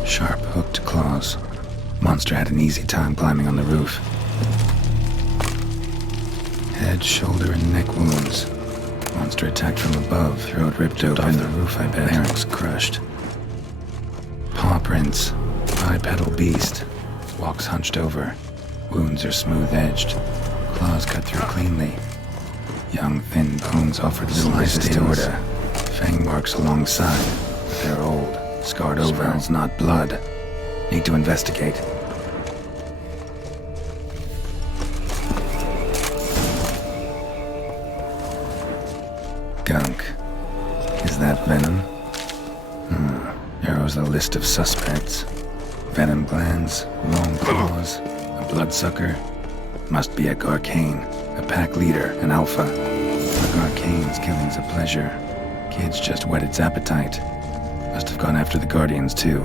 Sharp, hooked claws. Monster had an easy time climbing on the roof. Head, shoulder, and neck wounds. Monster attacked from above, throat ripped open. Off the roof, I bet. Larynx crushed. Paw prints. Bipedal beast. Walks hunched over. Wounds are smooth-edged. Claws cut through cleanly. Young, thin bones offered little resistance. Fang marks alongside. But they're old. Scarred over. Smells not blood. Need to investigate. Gunk. Is that venom? Narrows the list of suspects. Venom glands, long claws, a bloodsucker. Must be a Garcane, a pack leader, an alpha. A Garcane's killing's a pleasure. Kid's just whet its appetite. Must have gone after the Guardians, too.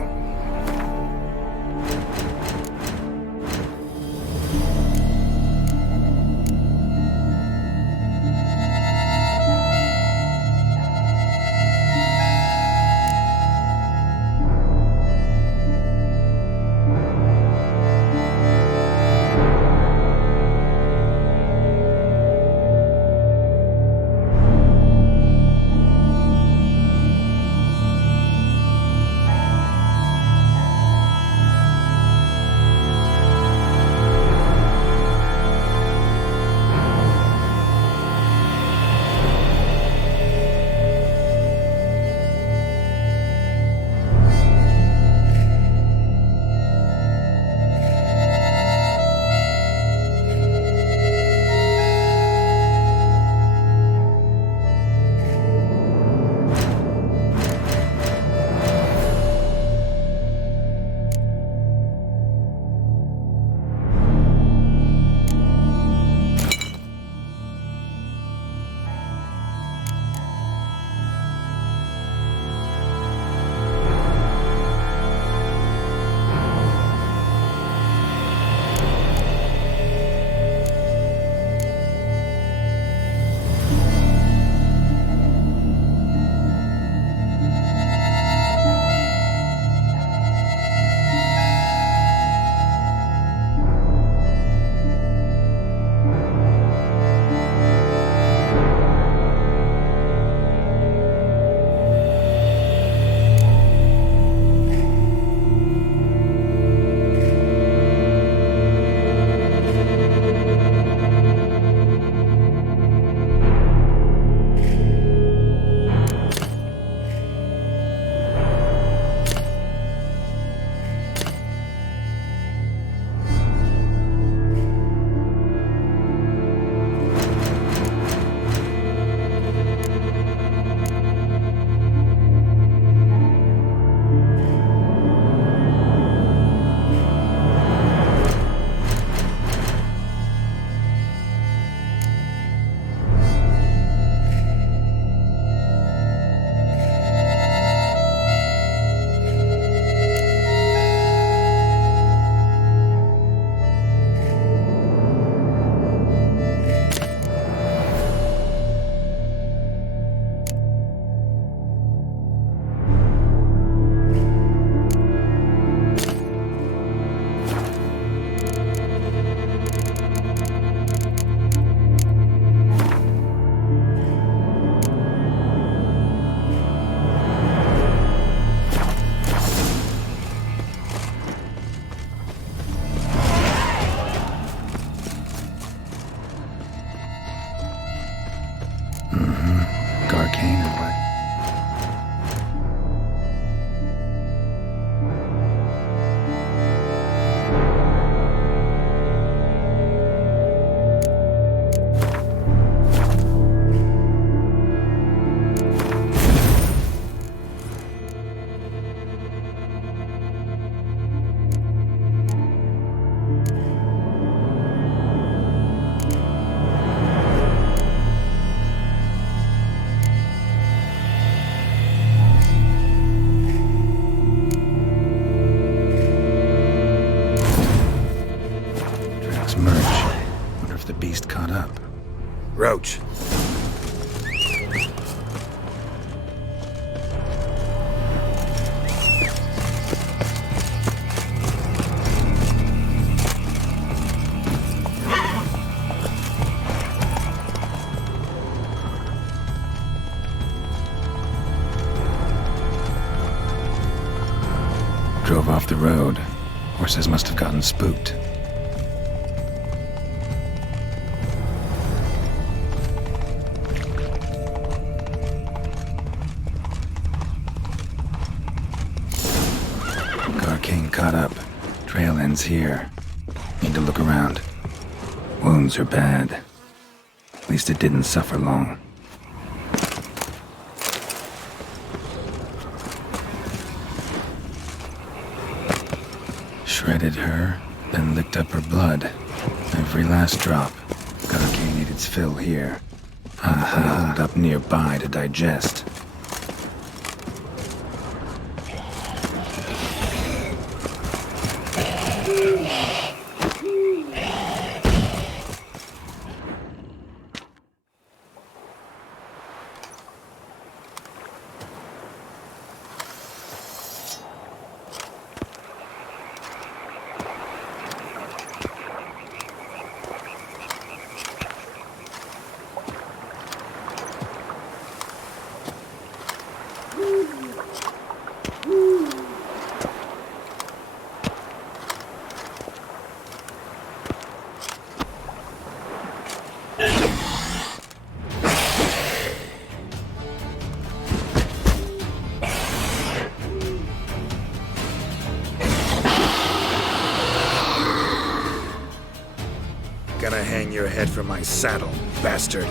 arcane or what? Roach. Drove off the road. Horses must have gotten spooked. Arcane caught up. Trail ends here. Need to look around. Wounds are bad. At least it didn't suffer long. Shredded her, then licked up her blood. Every last drop. Arcane ate its fill here. Hold up nearby to digest. Gonna hang your head from my saddle, bastard.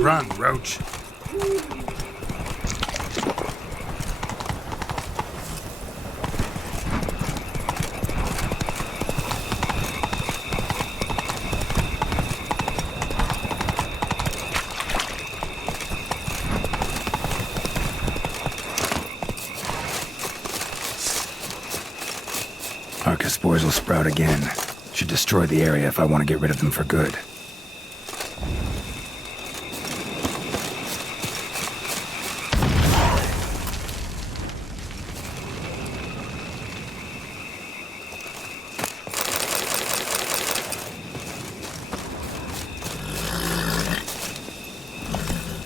Run, Roach. Arcaspores will sprout again. Should destroy the area if I want to get rid of them for good.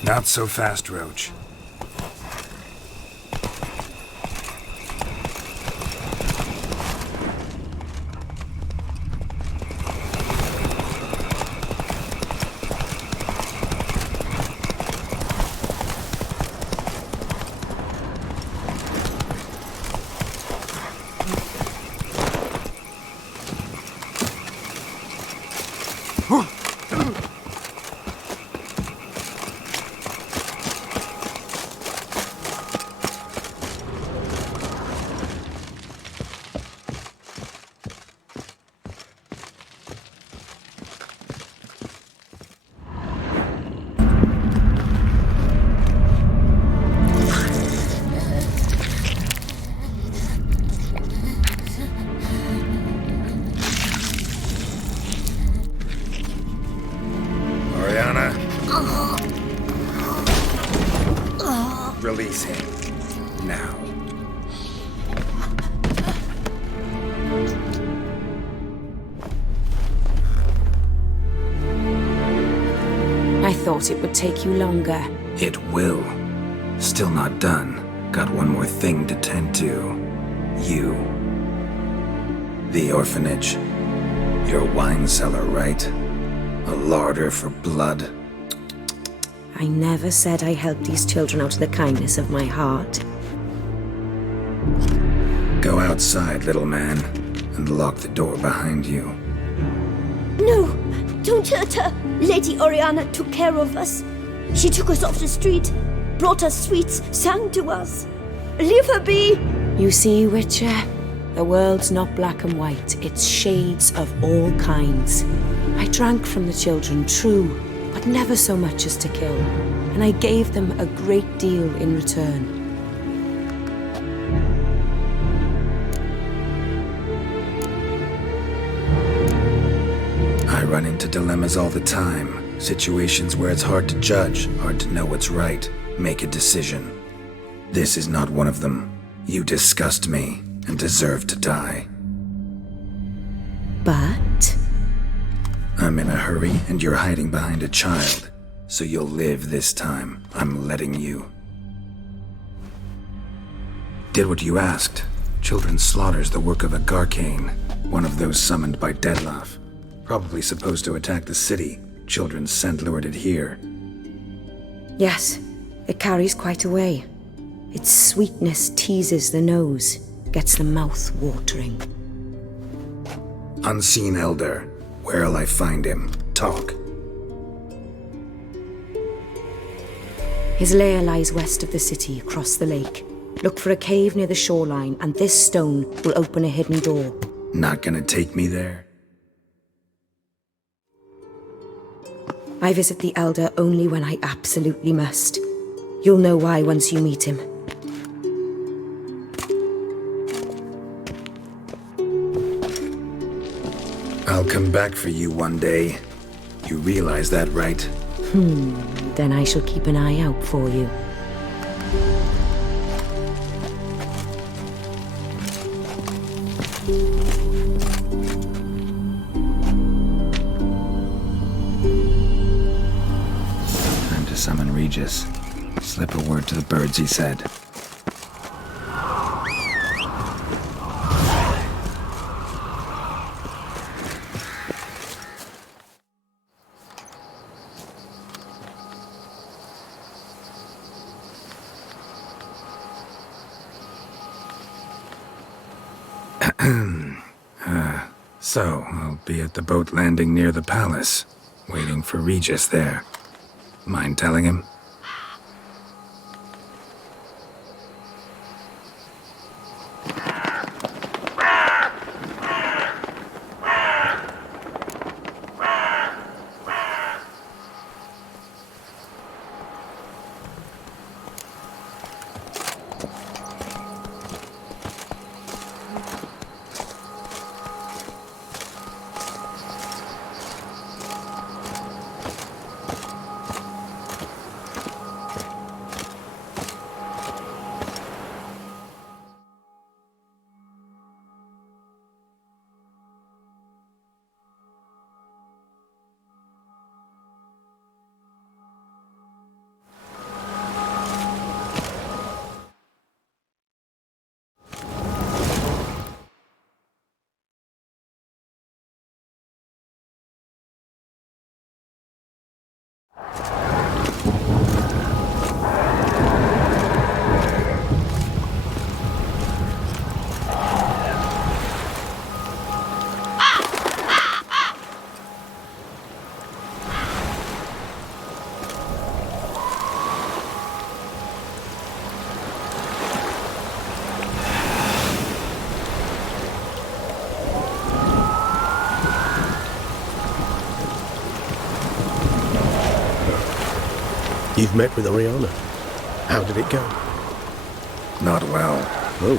Not so fast, Roach. Release him. Now. I thought it would take you longer. It will. Still not done. Got one more thing to tend to. You. The orphanage. Your wine cellar, right? A larder for blood. I never said I helped these children out of the kindness of my heart. Go outside, little man, and lock the door behind you. No! Don't hurt her! Lady Oriana took care of us. She took us off the street, brought us sweets, sang to us. Leave her be! You see, Witcher? The world's not black and white. It's shades of all kinds. I drank from the children, true, but never so much as to kill. And I gave them a great deal in return. I run into dilemmas all the time. Situations where it's hard to judge, hard to know what's right, make a decision. This is not one of them. You disgust me and deserve to die. But? I'm in a hurry and you're hiding behind a child. So you'll live this time. I'm letting you. Did what you asked. Children's slaughter's the work of a Garcane, one of those summoned by Dettlaff. Probably supposed to attack the city. Children's scent lured it here. Yes, it carries quite a way. Its sweetness teases the nose, gets the mouth watering. Unseen Elder. Where'll I find him? Talk. His lair lies west of the city, across the lake. Look for a cave near the shoreline, and this stone will open a hidden door. Not gonna take me there? I visit the Elder only when I absolutely must. You'll know why once you meet him. I'll come back for you one day. You realize that, right? Then I shall keep an eye out for you. Time to summon Regis. Slip a word to the birds, he said. So, I'll be at the boat landing near the palace, waiting for Regis there. Mind telling him? You've met with Oriana. How did it go? Not well. Oh.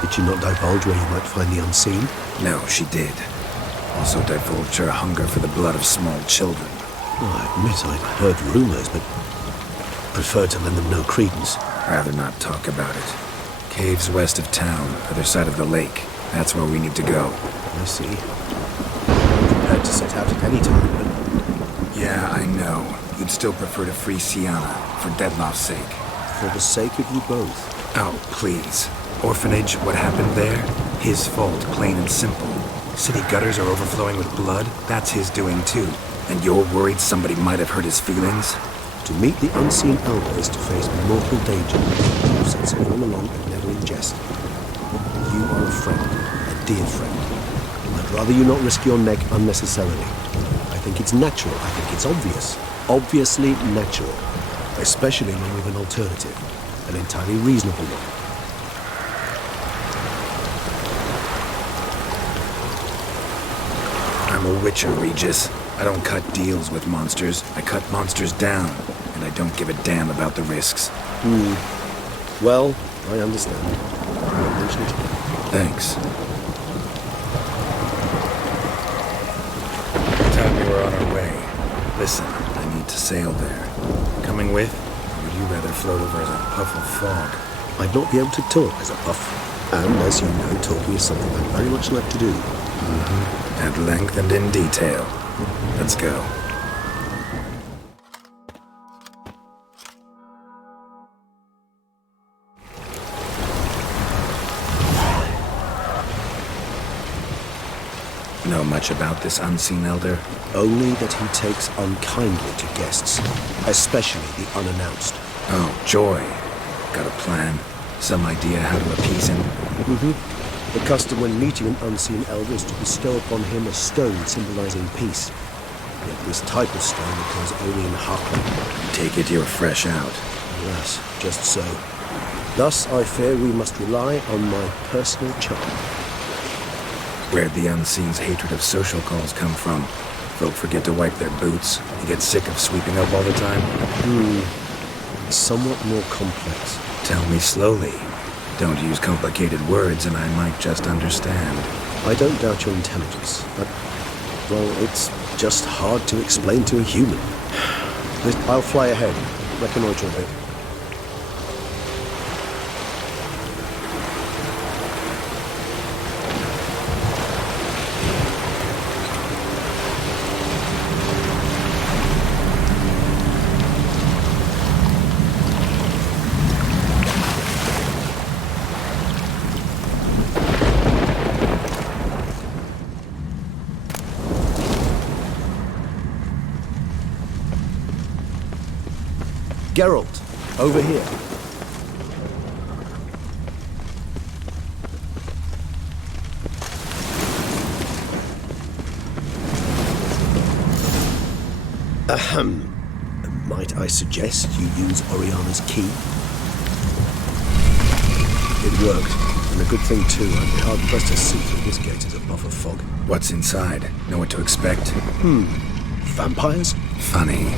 Did she not divulge where you might find the unseen? No, she did. Also divulged her hunger for the blood of small children. Well, I admit I'd heard rumors, but prefer to lend them no credence. Rather not talk about it. Caves west of town, other side of the lake. That's where we need to go. I see. I'm prepared to set out at any time, but... Yeah, I know. You'd still prefer to free Sienna, for Deadloff's sake. For the sake of you both. Oh, please. Orphanage, what happened there? His fault, plain and simple. City gutters are overflowing with blood. That's his doing too. And you're worried somebody might have hurt his feelings? To meet the unseen elder is to face mortal danger. I've said so all along and never in jest. You are a friend, a dear friend. I'd rather you not risk your neck unnecessarily. I think it's natural. I think it's obvious. Obviously natural. Especially when we've an alternative. An entirely reasonable one. I'm a witcher, Regis. I don't cut deals with monsters. I cut monsters down. And I don't give a damn about the risks. Well, I understand. I won't mention it again. Thanks. Time we were on our way. Listen, I need to sail there. Coming with? Or would you rather float over as a puff of fog? I'd not be able to talk as a puff. And, as you know, talking is something I very much like to do. At length and in detail. Let's go. Know much about this unseen elder? Only that he takes unkindly to guests, especially the unannounced. Oh, joy. Got a plan? Some idea how to appease him? The custom when meeting an unseen elder is to bestow upon him a stone symbolizing peace. Yet this type of stone occurs only in Heartland. Take it you're fresh out. Yes, just so. Thus, I fear we must rely on my personal charm. Where'd the unseen's hatred of social calls come from? Folk forget to wipe their boots. You get sick of sweeping up all the time? Somewhat more complex. Tell me slowly. Don't use complicated words and I might just understand. I don't doubt your intelligence, but, well, it's just hard to explain to a human. I'll fly ahead, reconnoitre a bit. Geralt, over here. Ahem. Might I suggest you use Oriana's key? It worked, and a good thing too. I'd be hard-pressed to see through this gate as a puff of fog. What's inside? Know what to expect? Vampires? Funny.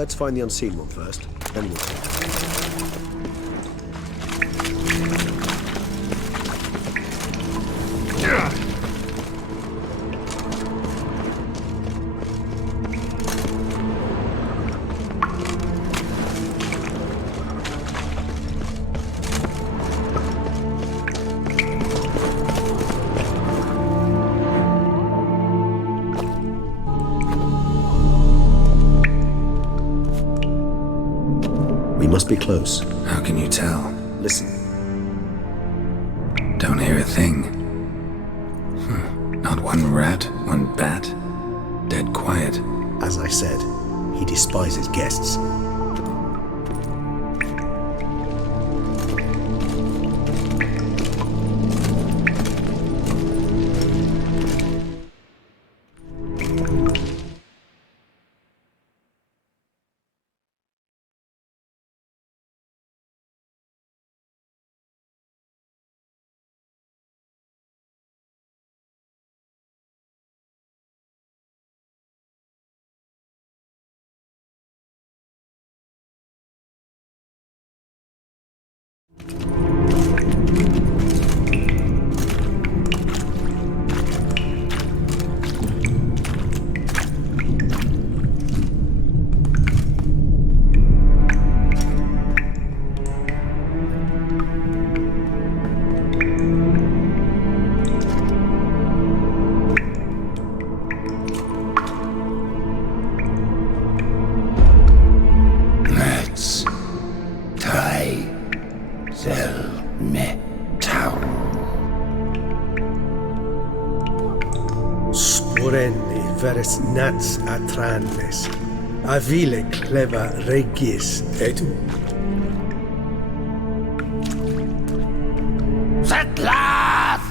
Let's find the unseen one first, then we'll see. We must be close. How can you tell? Listen. Don't hear a thing. Not one rat, one bat. Dead quiet. As I said, he despises guests. Let's try CSGO. Sporenni veres nats atrannes, avile cleva regis etu. Settlers!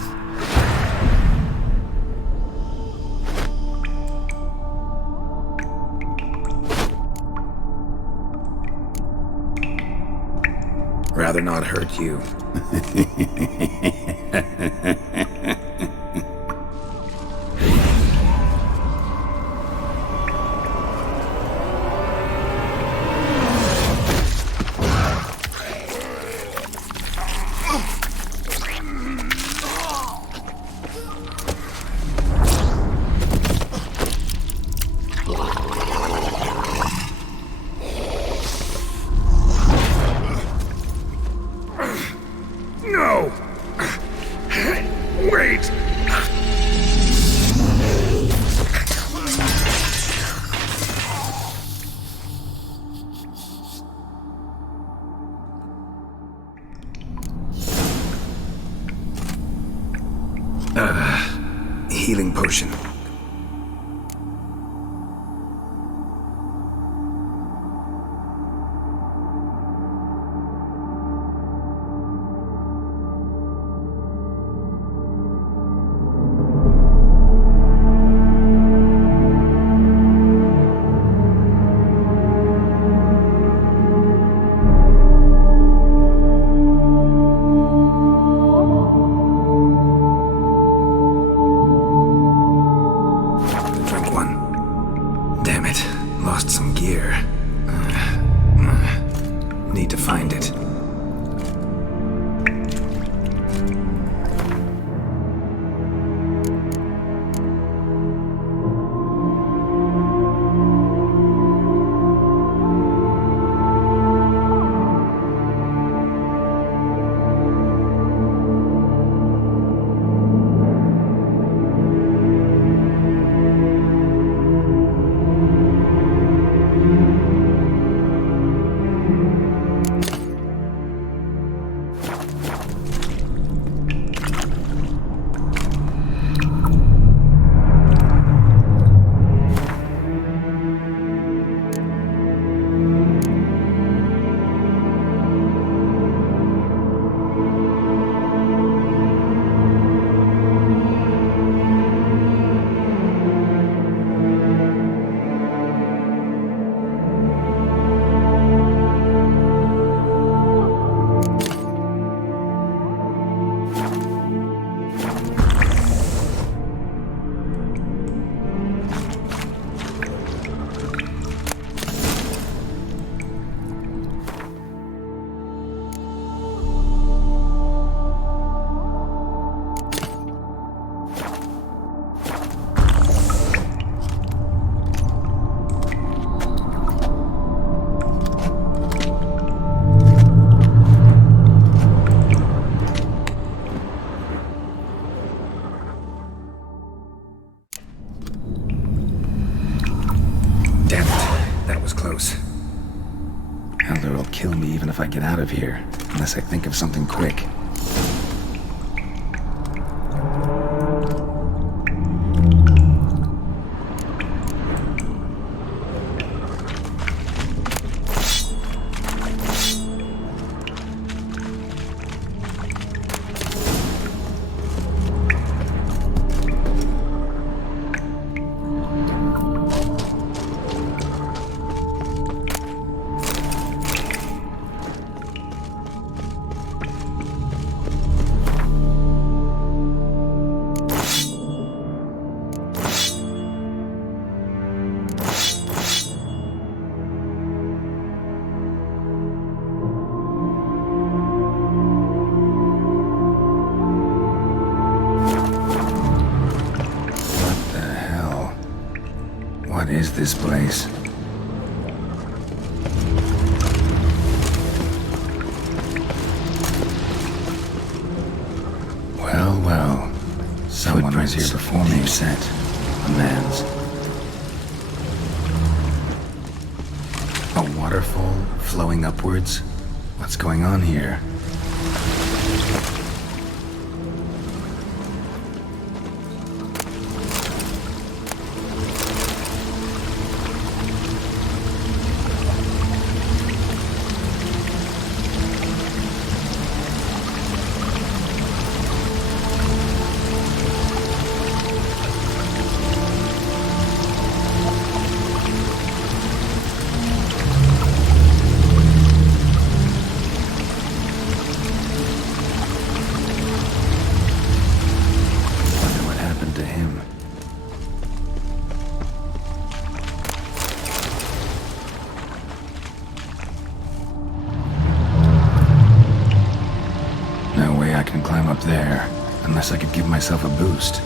Rather not hurt you. No! Wait! Healing potion. Drink one. Damn it. Lost some gear. Need to find it. get out of here, unless I think of something quick. What is this place? Well, well. Someone was here before me. Deep set. A man's. A waterfall flowing upwards? What's going on here? There, unless I could give myself a boost.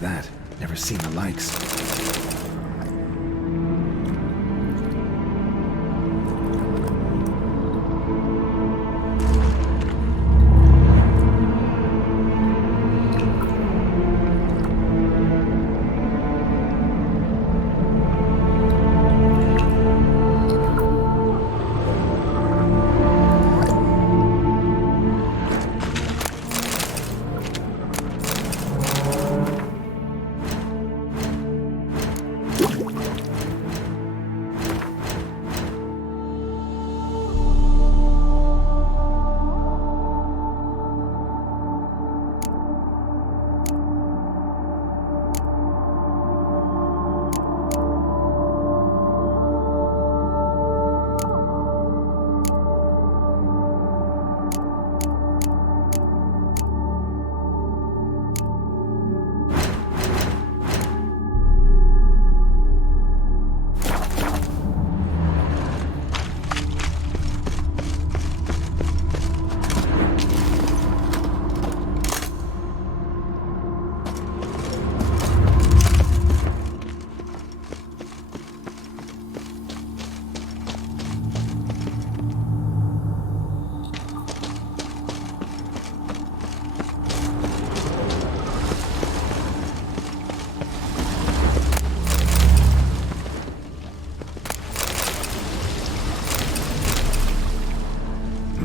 That? Never seen the likes.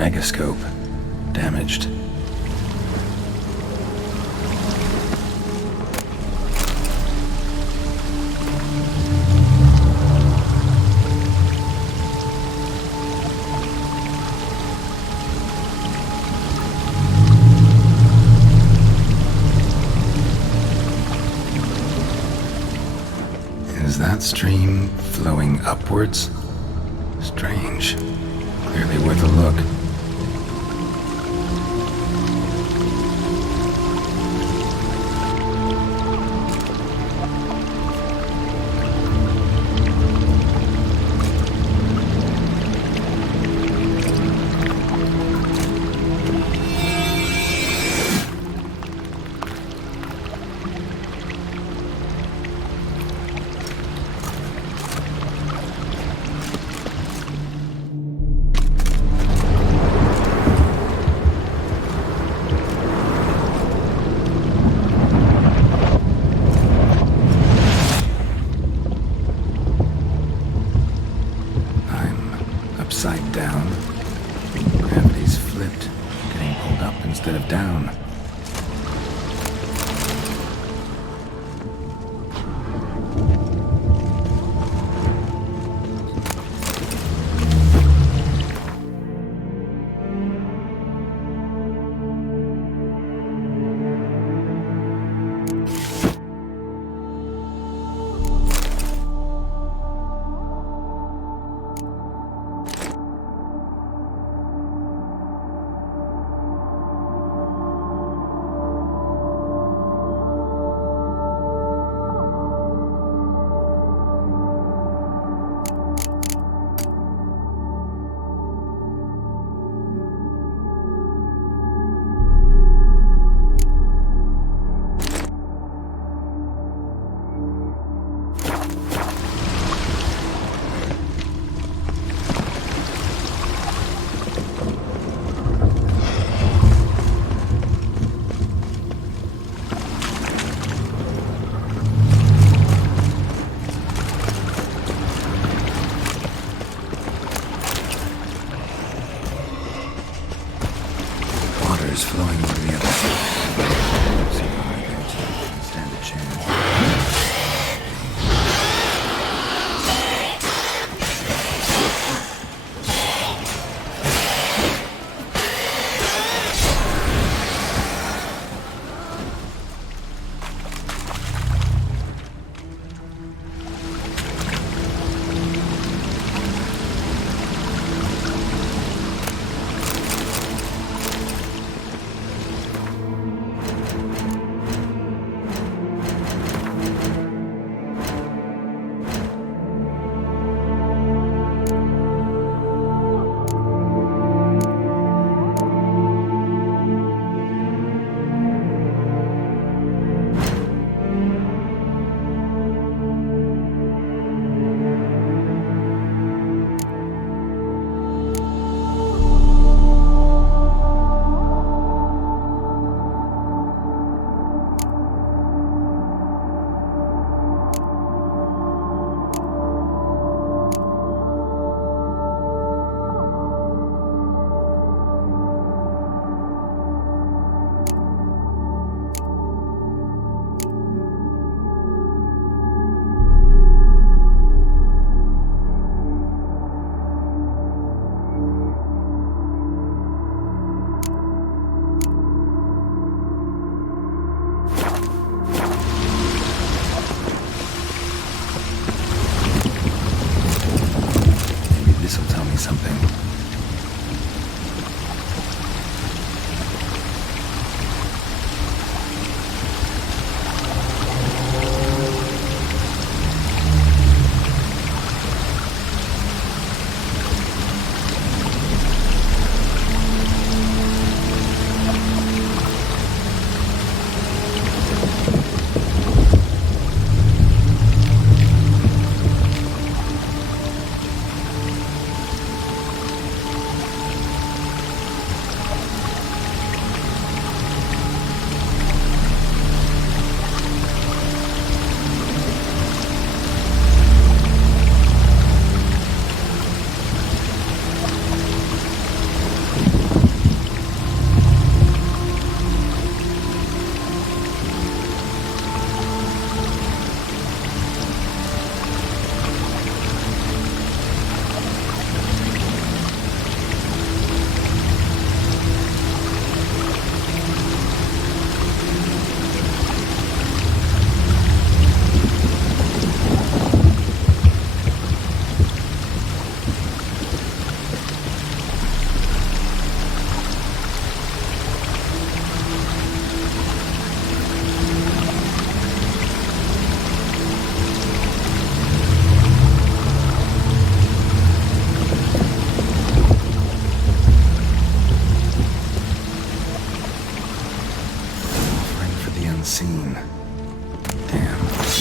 megascope. Damaged. Is that stream flowing upwards? Strange. Clearly worth a look. Upside down. Gravity's flipped, getting pulled up instead of down.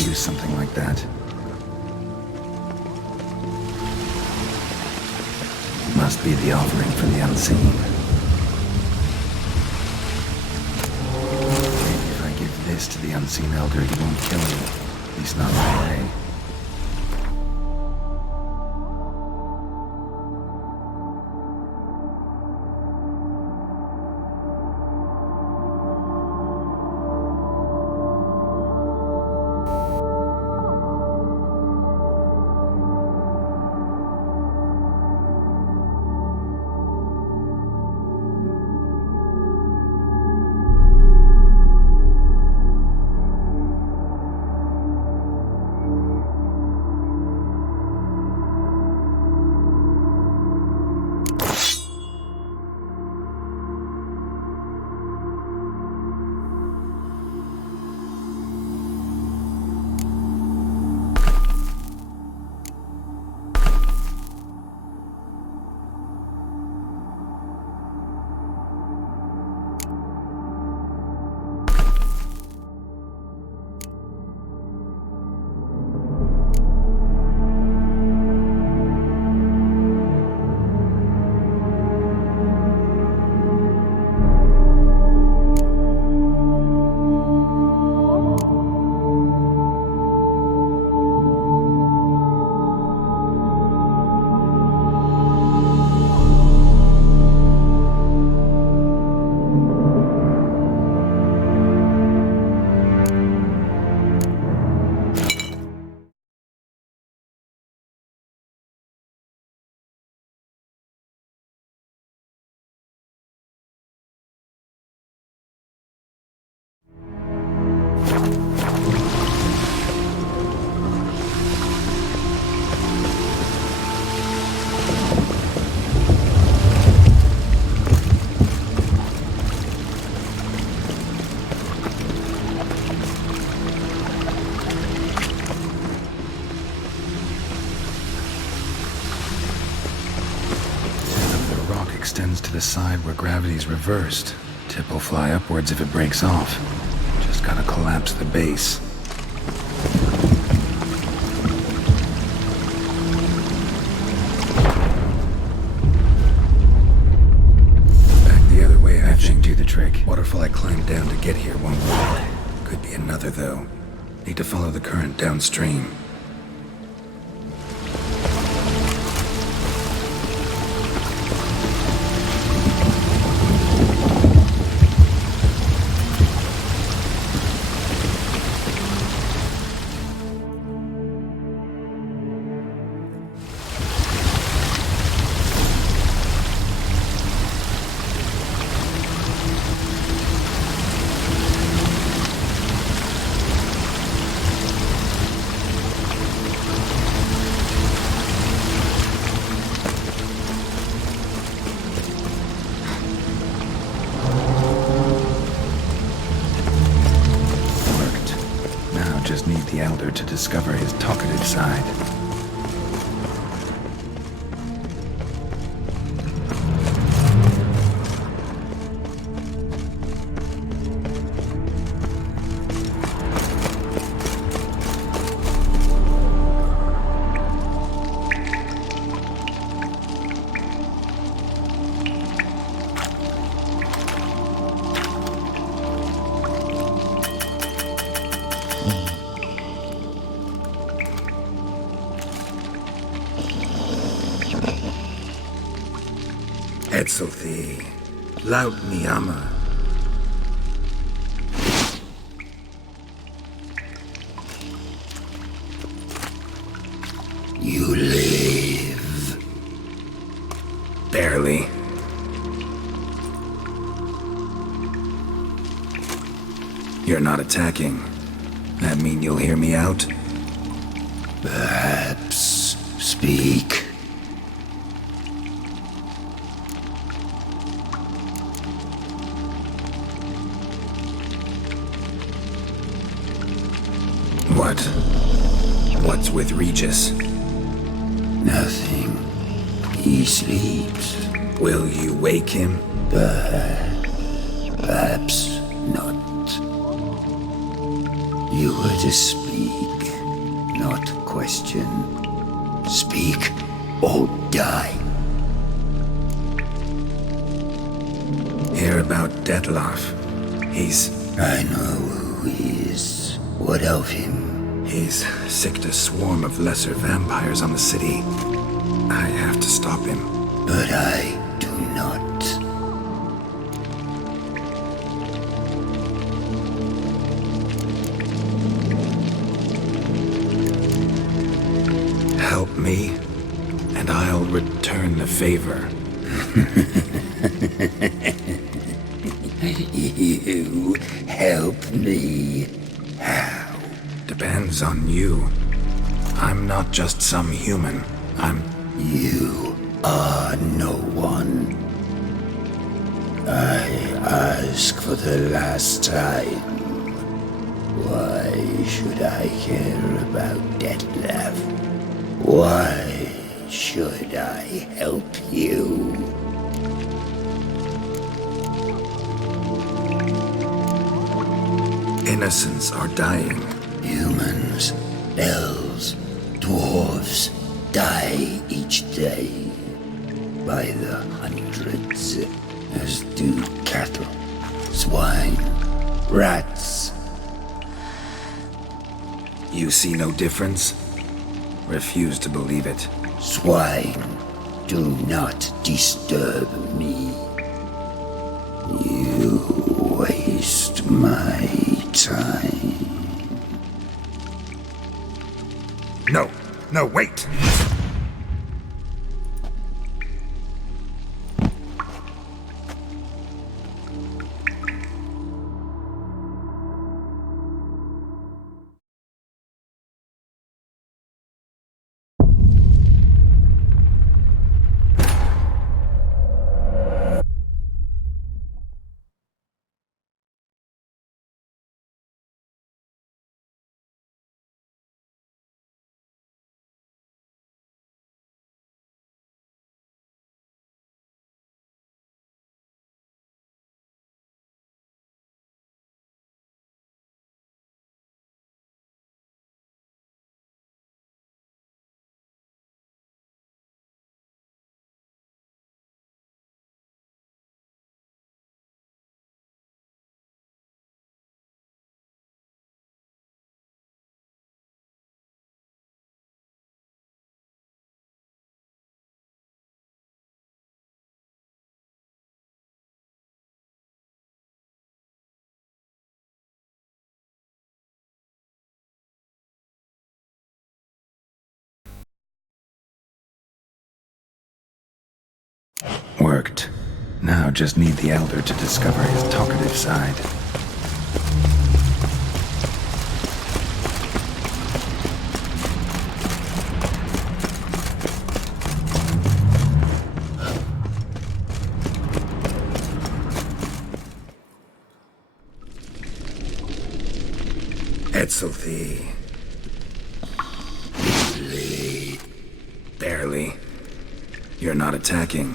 use something like that. Must be the offering for the unseen. Maybe if I give this to the unseen elder, he won't kill me. At least not right away. Extends to the side where gravity's reversed. Tip will fly upwards if it breaks off. Just gotta collapse the base. Back the other way, I think, do the trick. Waterfall I climbed down to get here won't work. Could be another, though. Need to follow the current downstream. Just need the elder to discover his talkative side. Etzelthi, laut miyama. You live. Barely. You're not attacking. That mean you'll hear me out? Perhaps speak. What? What's with Regis? Nothing. He sleeps. Will you wake him? Perhaps not. You You were to speak, not question. Speak or die. Hear about Dettlaff. I know who he is. What of him? He's sicked a swarm of lesser vampires on the city. I have to stop him. But I do not. Help me, and I'll return the favor. You help me? How? Depends on you. I'm not just some human. You are no one. I ask for the last time. Why should I care about Dettlaff? Why should I help you? Innocents are dying. Humans, elves, dwarves die each day by the hundreds, as do cattle, swine, rats. You see no difference? Refuse to believe it. Swine, do not disturb me. You waste my time. No, wait! Worked. Now just need the Elder to discover his talkative side. Etzelthie. Barely. You're not attacking.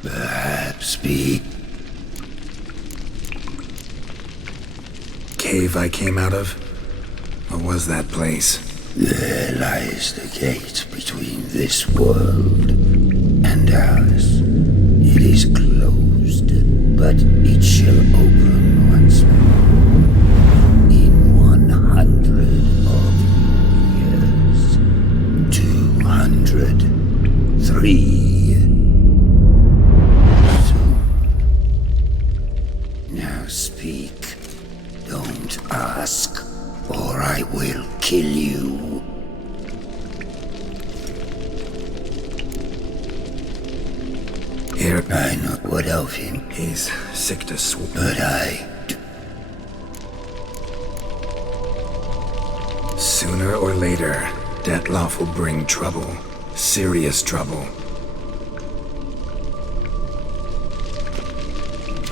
Perhaps be. Cave I came out of? What was that place? There lies the gate between this world and ours. It is closed, but it shall open once more. In 100 of years. 200. 3. Now speak. Don't ask, or I will kill you. Here. I know what of him. He's sick to swoop. But I... Sooner or later, Dettlaff will bring trouble. Serious trouble.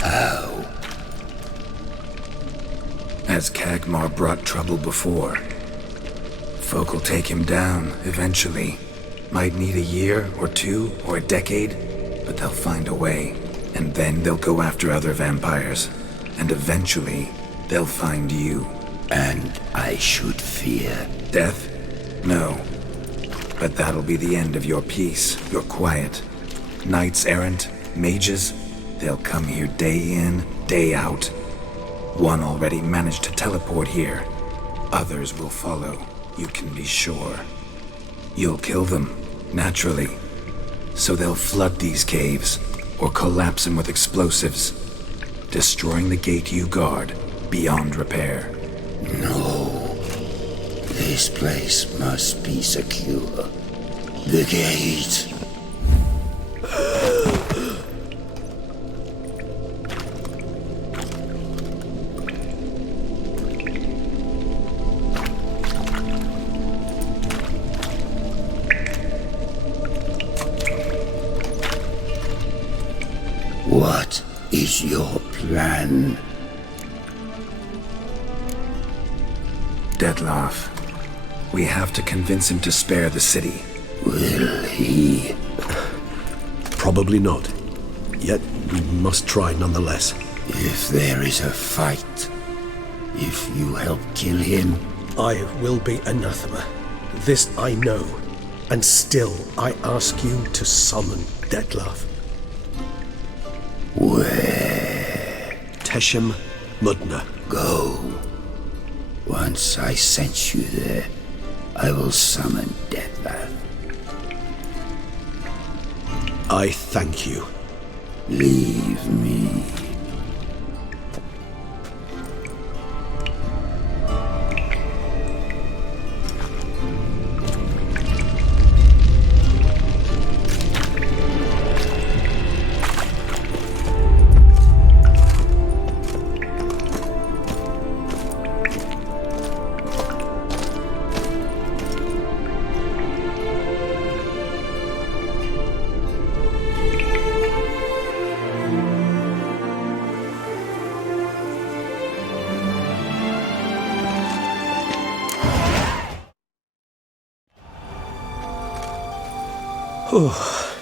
How? As Kagmar brought trouble before. Folk will take him down, eventually. Might need a year, or 2, or a decade, but they'll find a way. And then they'll go after other vampires. And eventually, they'll find you. And I should fear death? No. But that'll be the end of your peace, your quiet. Knights errant, mages, they'll come here day in, day out. One already managed to teleport here. Others will follow, you can be sure. You'll kill them, naturally. So they'll flood these caves, or collapse them with explosives, destroying the gate you guard beyond repair. No. This place must be secure. The gate. What is your plan? Dettlaff. We have to convince him to spare the city. Will he? Probably not. Yet we must try nonetheless. If there is a fight, if you help kill him, I will be anathema. This I know. And still I ask you to summon Dettlaff. Where? Teshem Mudna. Go. Once I sense you there, I will summon Dettlaff. I thank you. Leave me. Oh,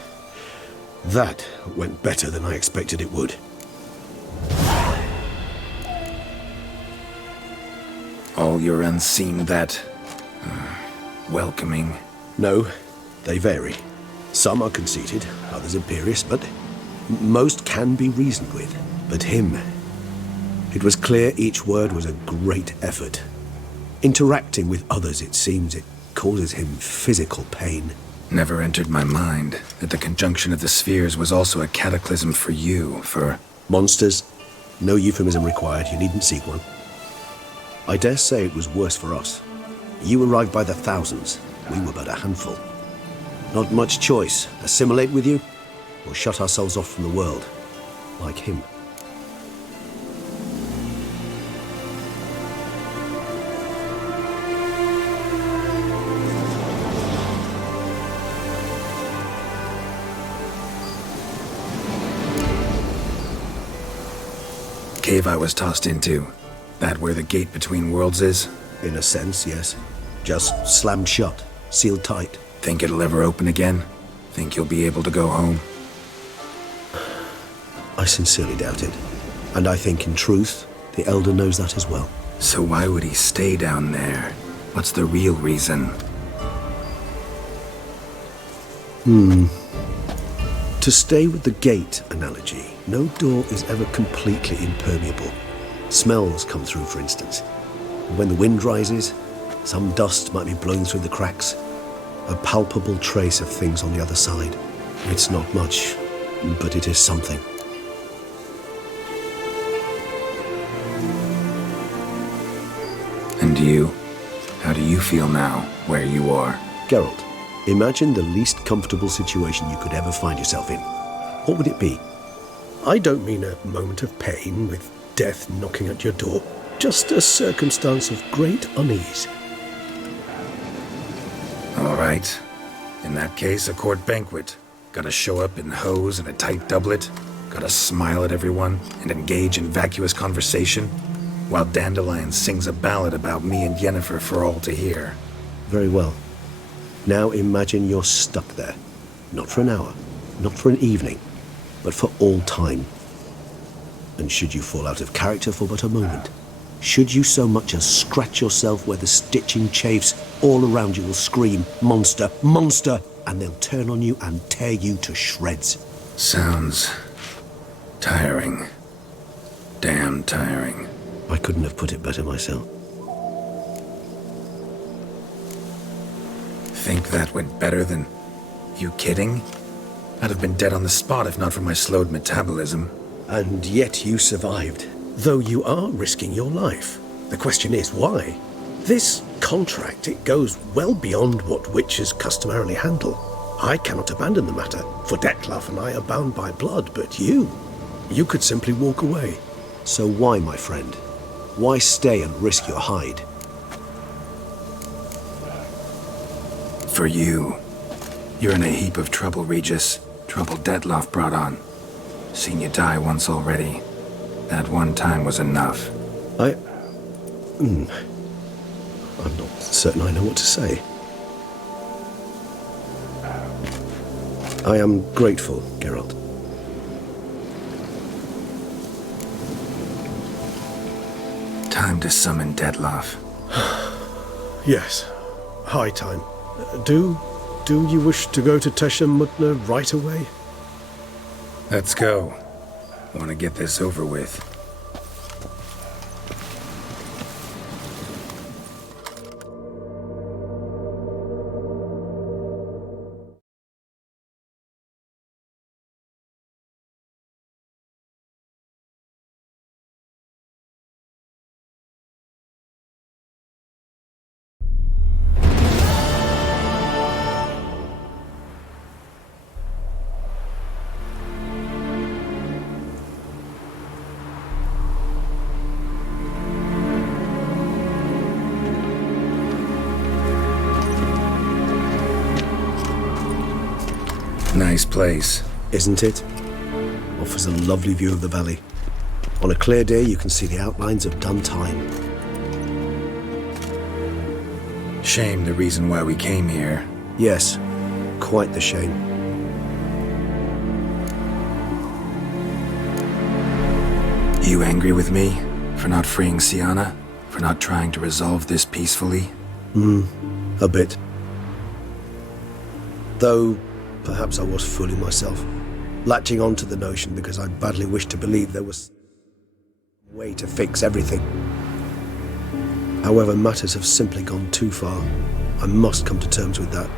that went better than I expected it would. All your unseen that... welcoming? No, they vary. Some are conceited, others imperious, but most can be reasoned with. But him... It was clear each word was a great effort. Interacting with others, it seems, it causes him physical pain. Never entered my mind that the conjunction of the spheres was also a cataclysm for you, for... Monsters. No euphemism required, you needn't seek one. I dare say it was worse for us. You arrived by the thousands, we were but a handful. Not much choice, assimilate with you, or shut ourselves off from the world, like him. Cave I was tossed into. That where the gate between worlds is? In a sense, yes. Just slammed shut, sealed tight. Think it'll ever open again? Think you'll be able to go home? I sincerely doubt it. And I think, in truth, the Elder knows that as well. So why would he stay down there? What's the real reason? To stay with the gate analogy, no door is ever completely impermeable. Smells come through, for instance. And when the wind rises, some dust might be blown through the cracks. A palpable trace of things on the other side. It's not much, but it is something. And you? How do you feel now, where you are? Geralt, imagine the least comfortable situation you could ever find yourself in. What would it be? I don't mean a moment of pain with death knocking at your door. Just a circumstance of great unease. All right. In that case, a court banquet. Gotta show up in hose and a tight doublet. Gotta smile at everyone and engage in vacuous conversation. While Dandelion sings a ballad about me and Yennefer for all to hear. Very well. Now imagine you're stuck there. Not for an hour, not for an evening, but for all time. And should you fall out of character for but a moment, Should you so much as scratch yourself where the stitching chafes, all around you will scream, "Monster, monster!" and they'll turn on you and tear you to shreds. Sounds tiring. Damn tiring. I couldn't have put it better myself. Think that went better than... You kidding? I'd have been dead on the spot if not for my slowed metabolism. And yet you survived, though you are risking your life. The question is, why? This contract, it goes well beyond what witches customarily handle. I cannot abandon the matter, for Dettlaff and I are bound by blood, but you could simply walk away. So why, my friend? Why stay and risk your hide? For you. You're in a heap of trouble, Regis. Trouble Dettlaff brought on. Seen you die once already. That one time was enough. I'm not certain I know what to say. I am grateful, Geralt. Time to summon Dettlaff. Yes, high time. Do you wish to go to Teshem Mutna right away? Let's go. Want to get this over with. Nice place. Isn't it? Offers a lovely view of the valley. On a clear day, you can see the outlines of Duntine. Shame the reason why we came here. Yes, quite the shame. You angry with me? For not freeing Sienna? For not trying to resolve this peacefully? A bit. Though, perhaps I was fooling myself, latching on to the notion because I badly wished to believe there was a way to fix everything. However, matters have simply gone too far. I must come to terms with that.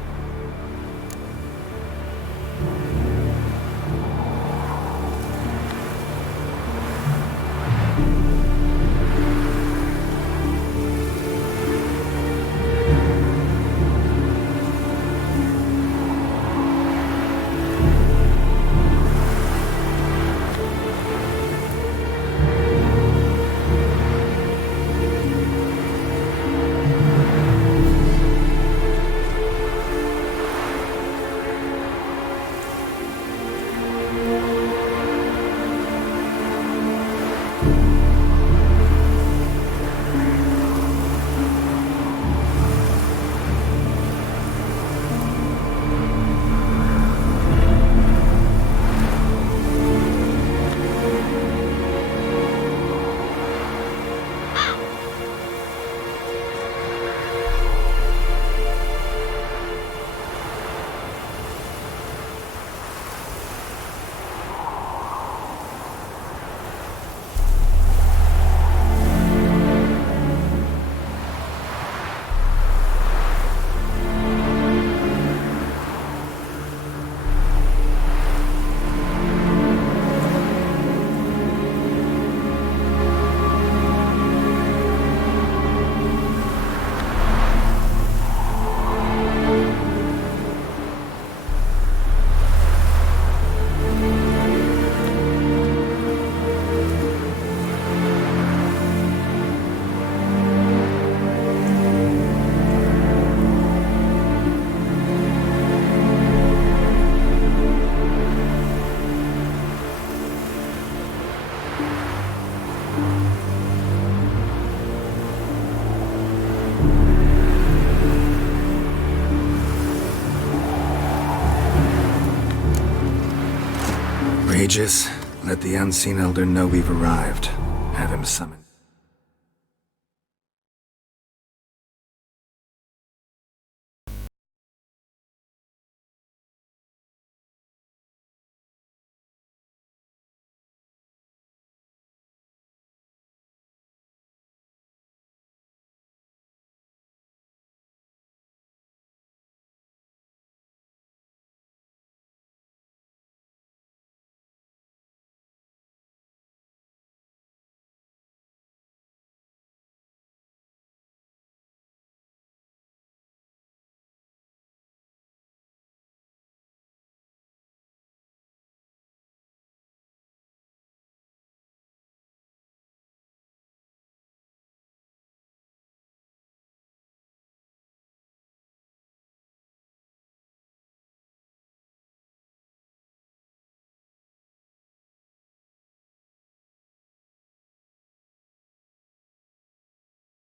Regis, let the Unseen Elder know we've arrived. Have him summoned.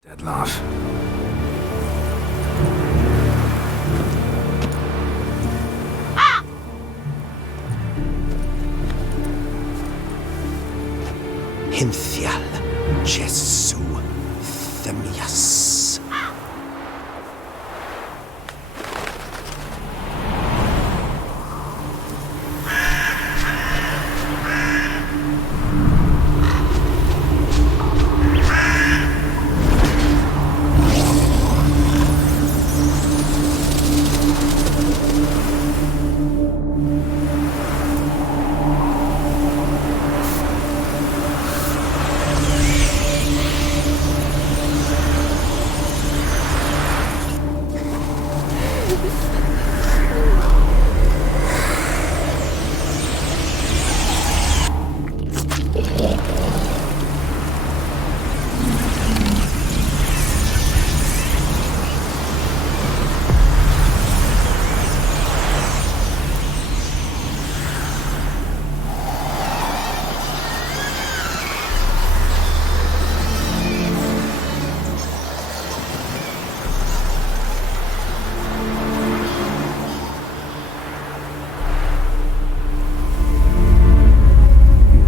Dettlaff. Hinthial Jesu Themias.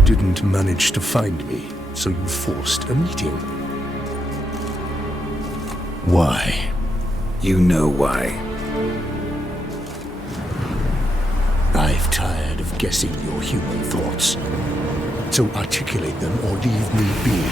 Didn't manage to find me, so you forced a meeting. Why? You know why. I've tired of guessing your human thoughts. So articulate them or leave me be.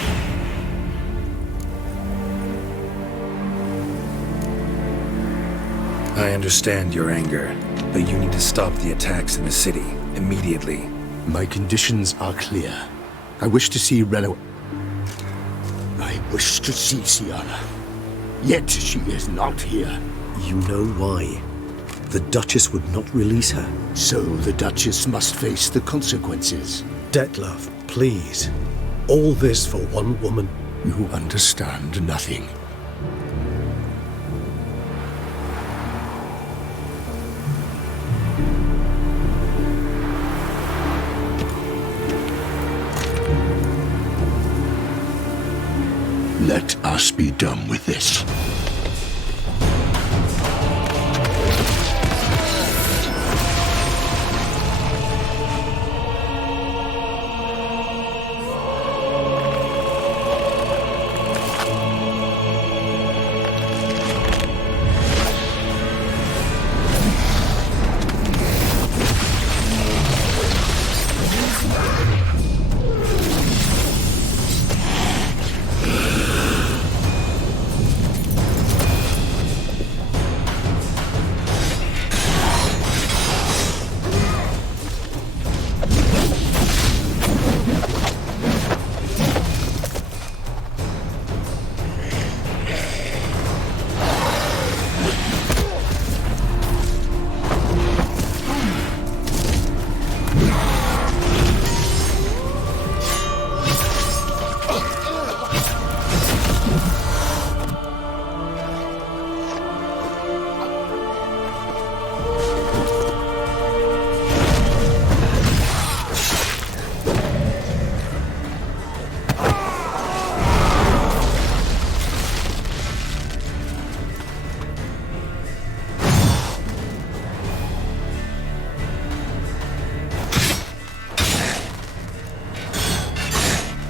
I understand your anger, but you need to stop the attacks in the city immediately. My conditions are clear. I wish to see Reno. I wish to see Siana. Yet she is not here. You know why. The Duchess would not release her. So the Duchess must face the consequences. Dettlaff, please. All this for one woman. You understand nothing. Let us be done with this.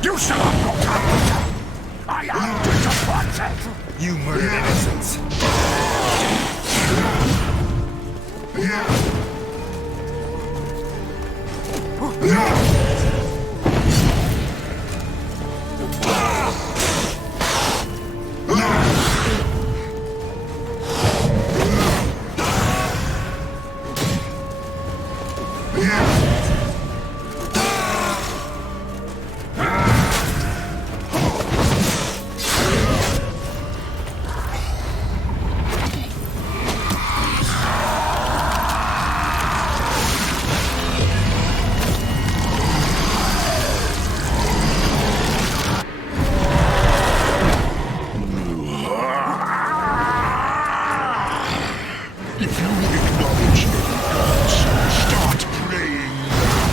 You shall not go down! I am disappointed! You murdered innocents! If you acknowledge your gods, start praying now.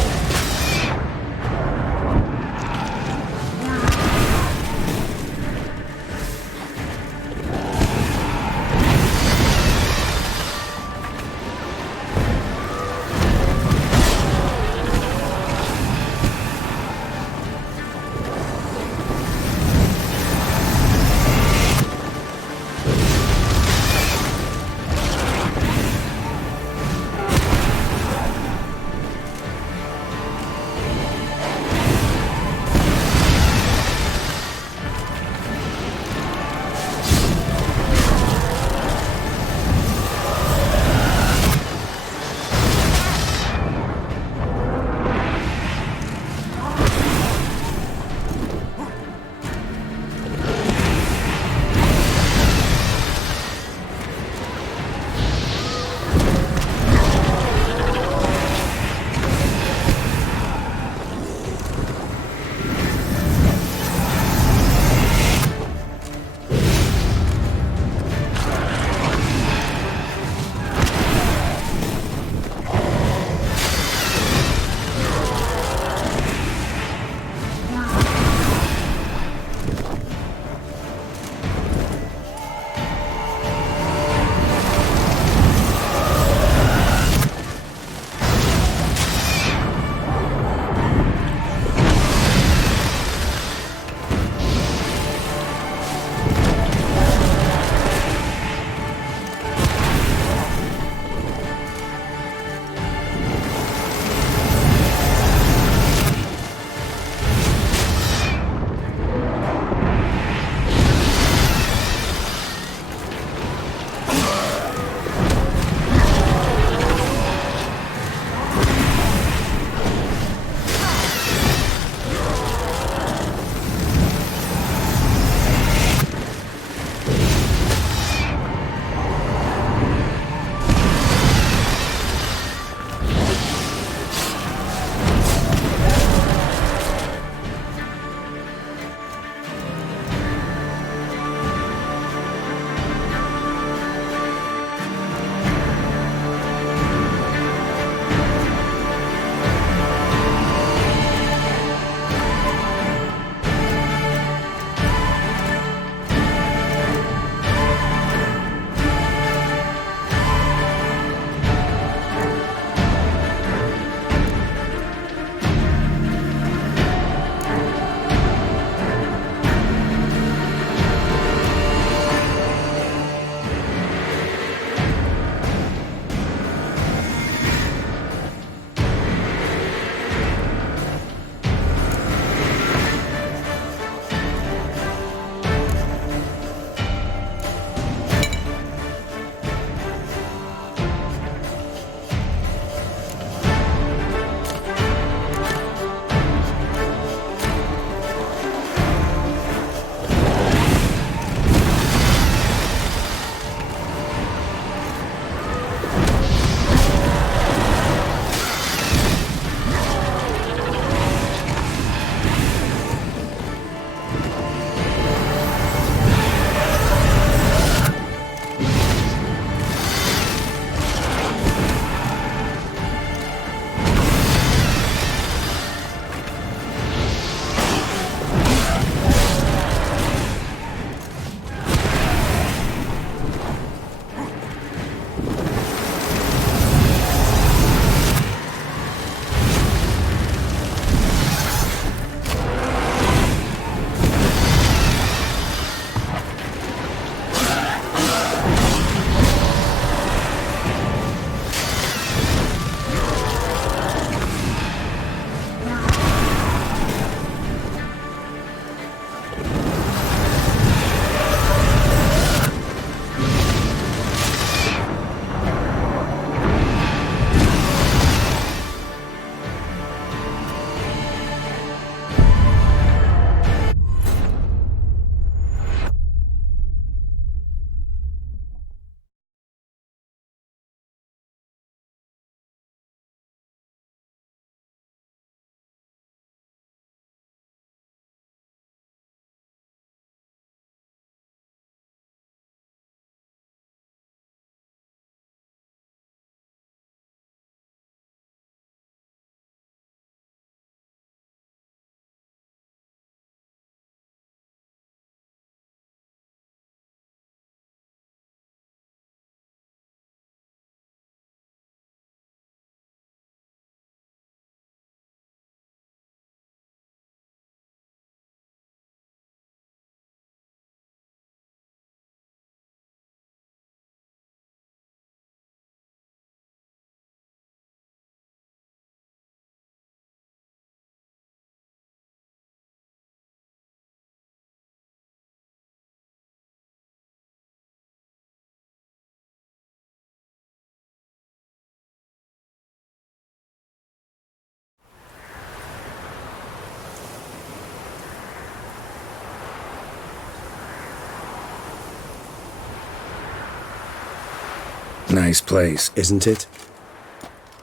Nice place. Isn't it?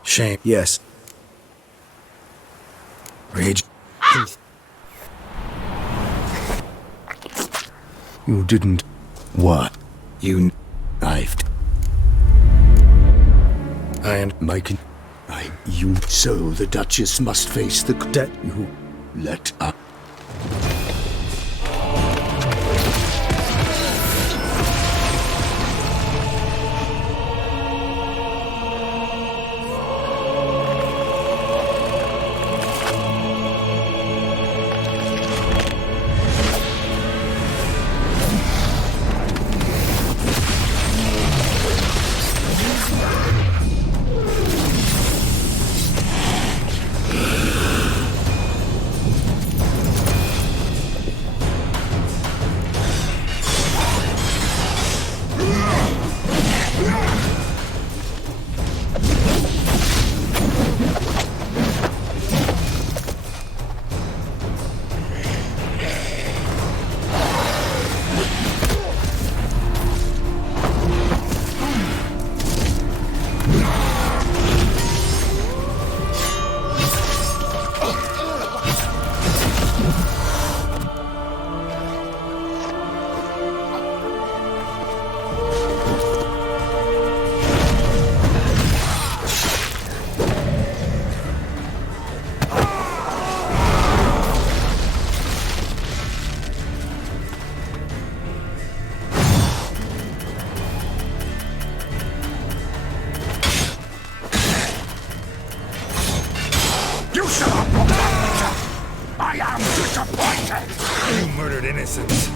Shame. Yes. Rage. You didn't. What? You. I've. And Mike. You. So the Duchess must face the debt you let up. You shut up! I am disappointed! You murdered innocents.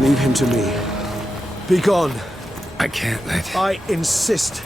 Leave him to me. Be gone. I can't let... I insist.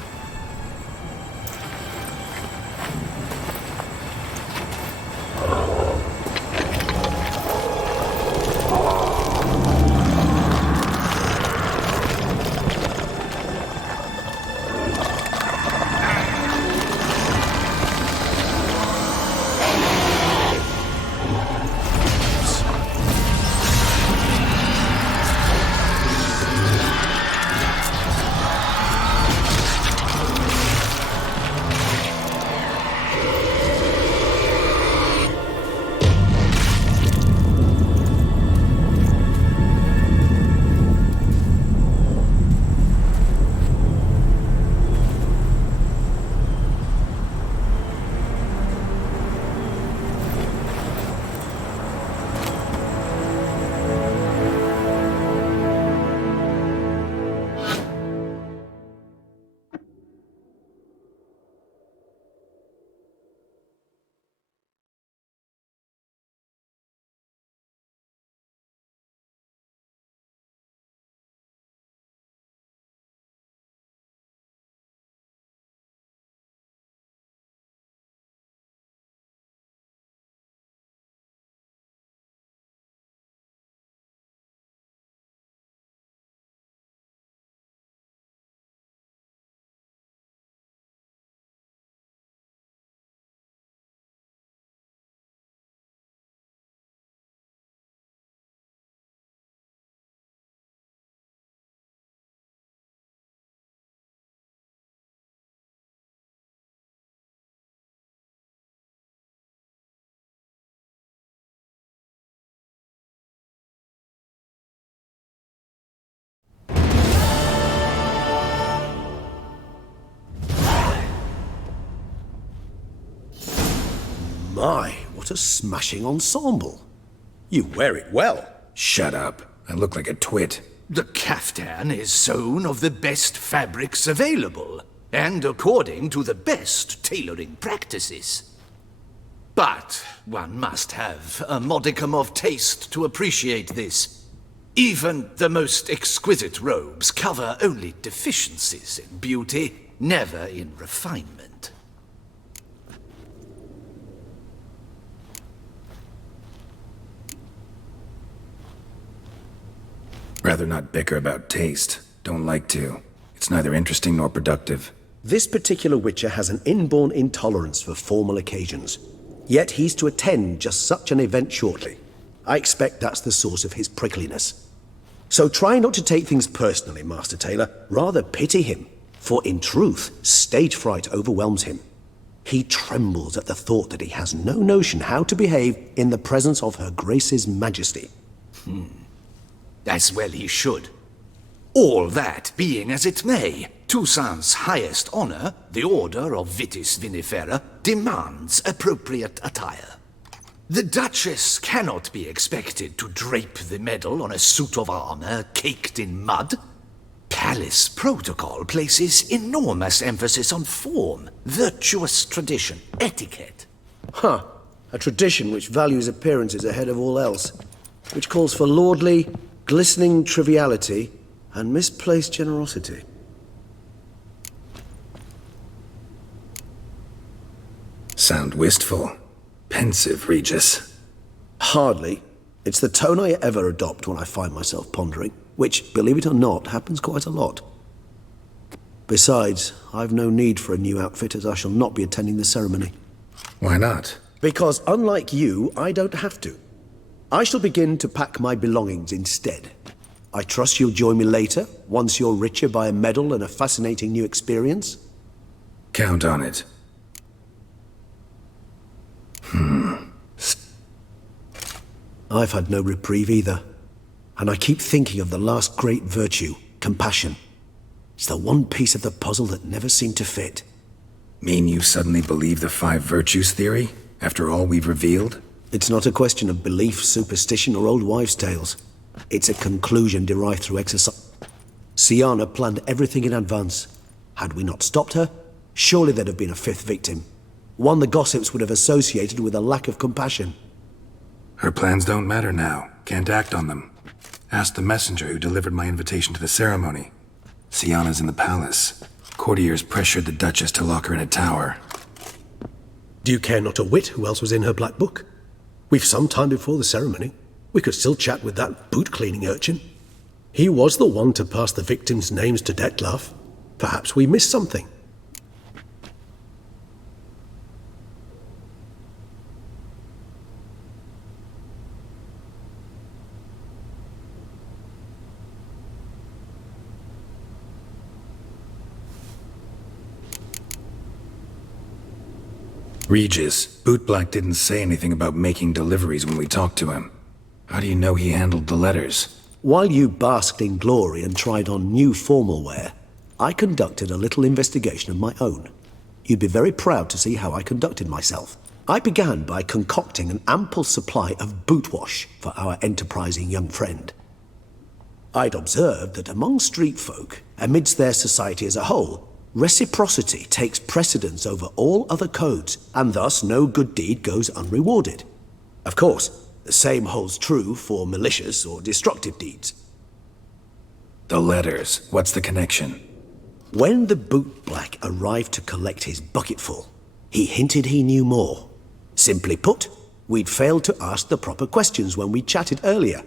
My, what a smashing ensemble. You wear it well. Shut up. I look like a twit. The caftan is sewn of the best fabrics available, and according to the best tailoring practices. But one must have a modicum of taste to appreciate this. Even the most exquisite robes cover only deficiencies in beauty, never in refinement. Rather not bicker about taste. Don't like to. It's neither interesting nor productive. This particular Witcher has an inborn intolerance for formal occasions. Yet he's to attend just such an event shortly. I expect that's the source of his prickliness. So try not to take things personally, Master Taylor. Rather pity him. For in truth, stage fright overwhelms him. He trembles at the thought that he has no notion how to behave in the presence of Her Grace's Majesty. As well he should. All that being as it may, Toussaint's highest honor, the Order of Vitis Vinifera, demands appropriate attire. The Duchess cannot be expected to drape the medal on a suit of armor caked in mud. Palace protocol places enormous emphasis on form, virtuous tradition, etiquette. Huh. A tradition which values appearances ahead of all else. Which calls for lordly, glistening triviality and misplaced generosity. Sound wistful. Pensive, Regis. Hardly. It's the tone I ever adopt when I find myself pondering, which, believe it or not, happens quite a lot. Besides, I've no need for a new outfit, as I shall not be attending the ceremony. Why not? Because unlike you, I don't have to. I shall begin to pack my belongings instead. I trust you'll join me later, once you're richer by a medal and a fascinating new experience? Count on it. I've had no reprieve either. And I keep thinking of the last great virtue, compassion. It's the one piece of the puzzle that never seemed to fit. Mean you suddenly believe the 5 virtues theory, after all we've revealed? It's not a question of belief, superstition, or old wives' tales. It's a conclusion derived through exercise. Syanna planned everything in advance. Had we not stopped her, surely there'd have been a 5th victim. One the gossips would have associated with a lack of compassion. Her plans don't matter now. Can't act on them. Ask the messenger who delivered my invitation to the ceremony. Sienna's in the palace. Courtiers pressured the Duchess to lock her in a tower. Do you care not a whit who else was in her black book? We've some time before the ceremony. We could still chat with that boot-cleaning urchin. He was the one to pass the victims' names to Detlef. Perhaps we missed something. Regis, Bootblack didn't say anything about making deliveries when we talked to him. How do you know he handled the letters? While you basked in glory and tried on new formal wear, I conducted a little investigation of my own. You'd be very proud to see how I conducted myself. I began by concocting an ample supply of boot wash for our enterprising young friend. I'd observed that among street folk, amidst their society as a whole, reciprocity takes precedence over all other codes, and thus no good deed goes unrewarded. Of course, the same holds true for malicious or destructive deeds. The letters, what's the connection? When the bootblack arrived to collect his bucketful, he hinted he knew more. Simply put, we'd failed to ask the proper questions when we chatted earlier.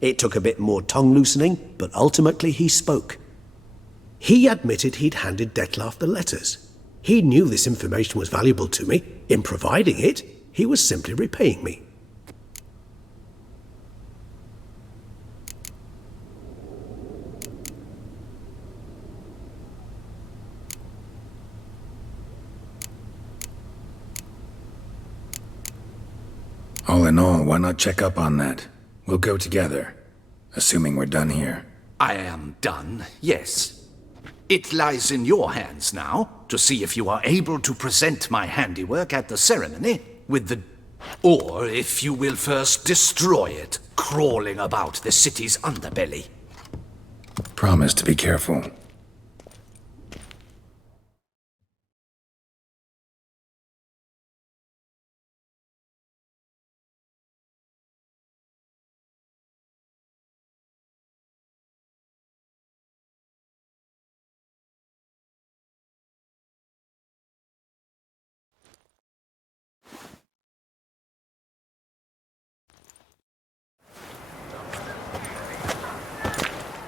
It took a bit more tongue-loosening, but ultimately he spoke. He admitted he'd handed Detlef the letters. He knew this information was valuable to me. In providing it, he was simply repaying me. All in all, why not check up on that? We'll go together, assuming we're done here. I am done, yes. It lies in your hands now to see if you are able to present my handiwork at the ceremony with the... or if you will first destroy it, crawling about the city's underbelly. Promise to be careful.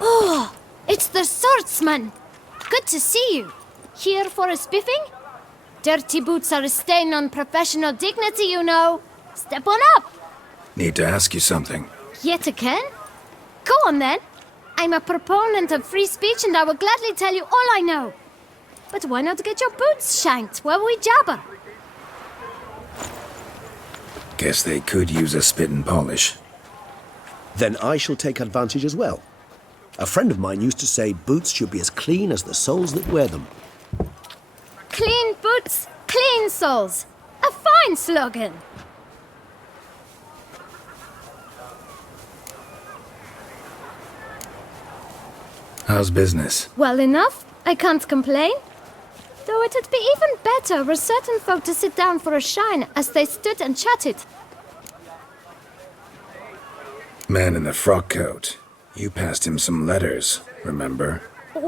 Oh, it's the swordsman. Good to see you. Here for a spiffing? Dirty boots are a stain on professional dignity, you know. Step on up. Need to ask you something. Yet again? Go on then. I'm a proponent of free speech and I will gladly tell you all I know. But why not get your boots shanked while we jabber? Guess they could use a spit and polish. Then I shall take advantage as well. A friend of mine used to say boots should be as clean as the soles that wear them. Clean boots, clean soles. A fine slogan. How's business? Well enough. I can't complain. Though it'd be even better were certain folk to sit down for a shine as they stood and chatted. Man in the frock coat. You passed him some letters, remember?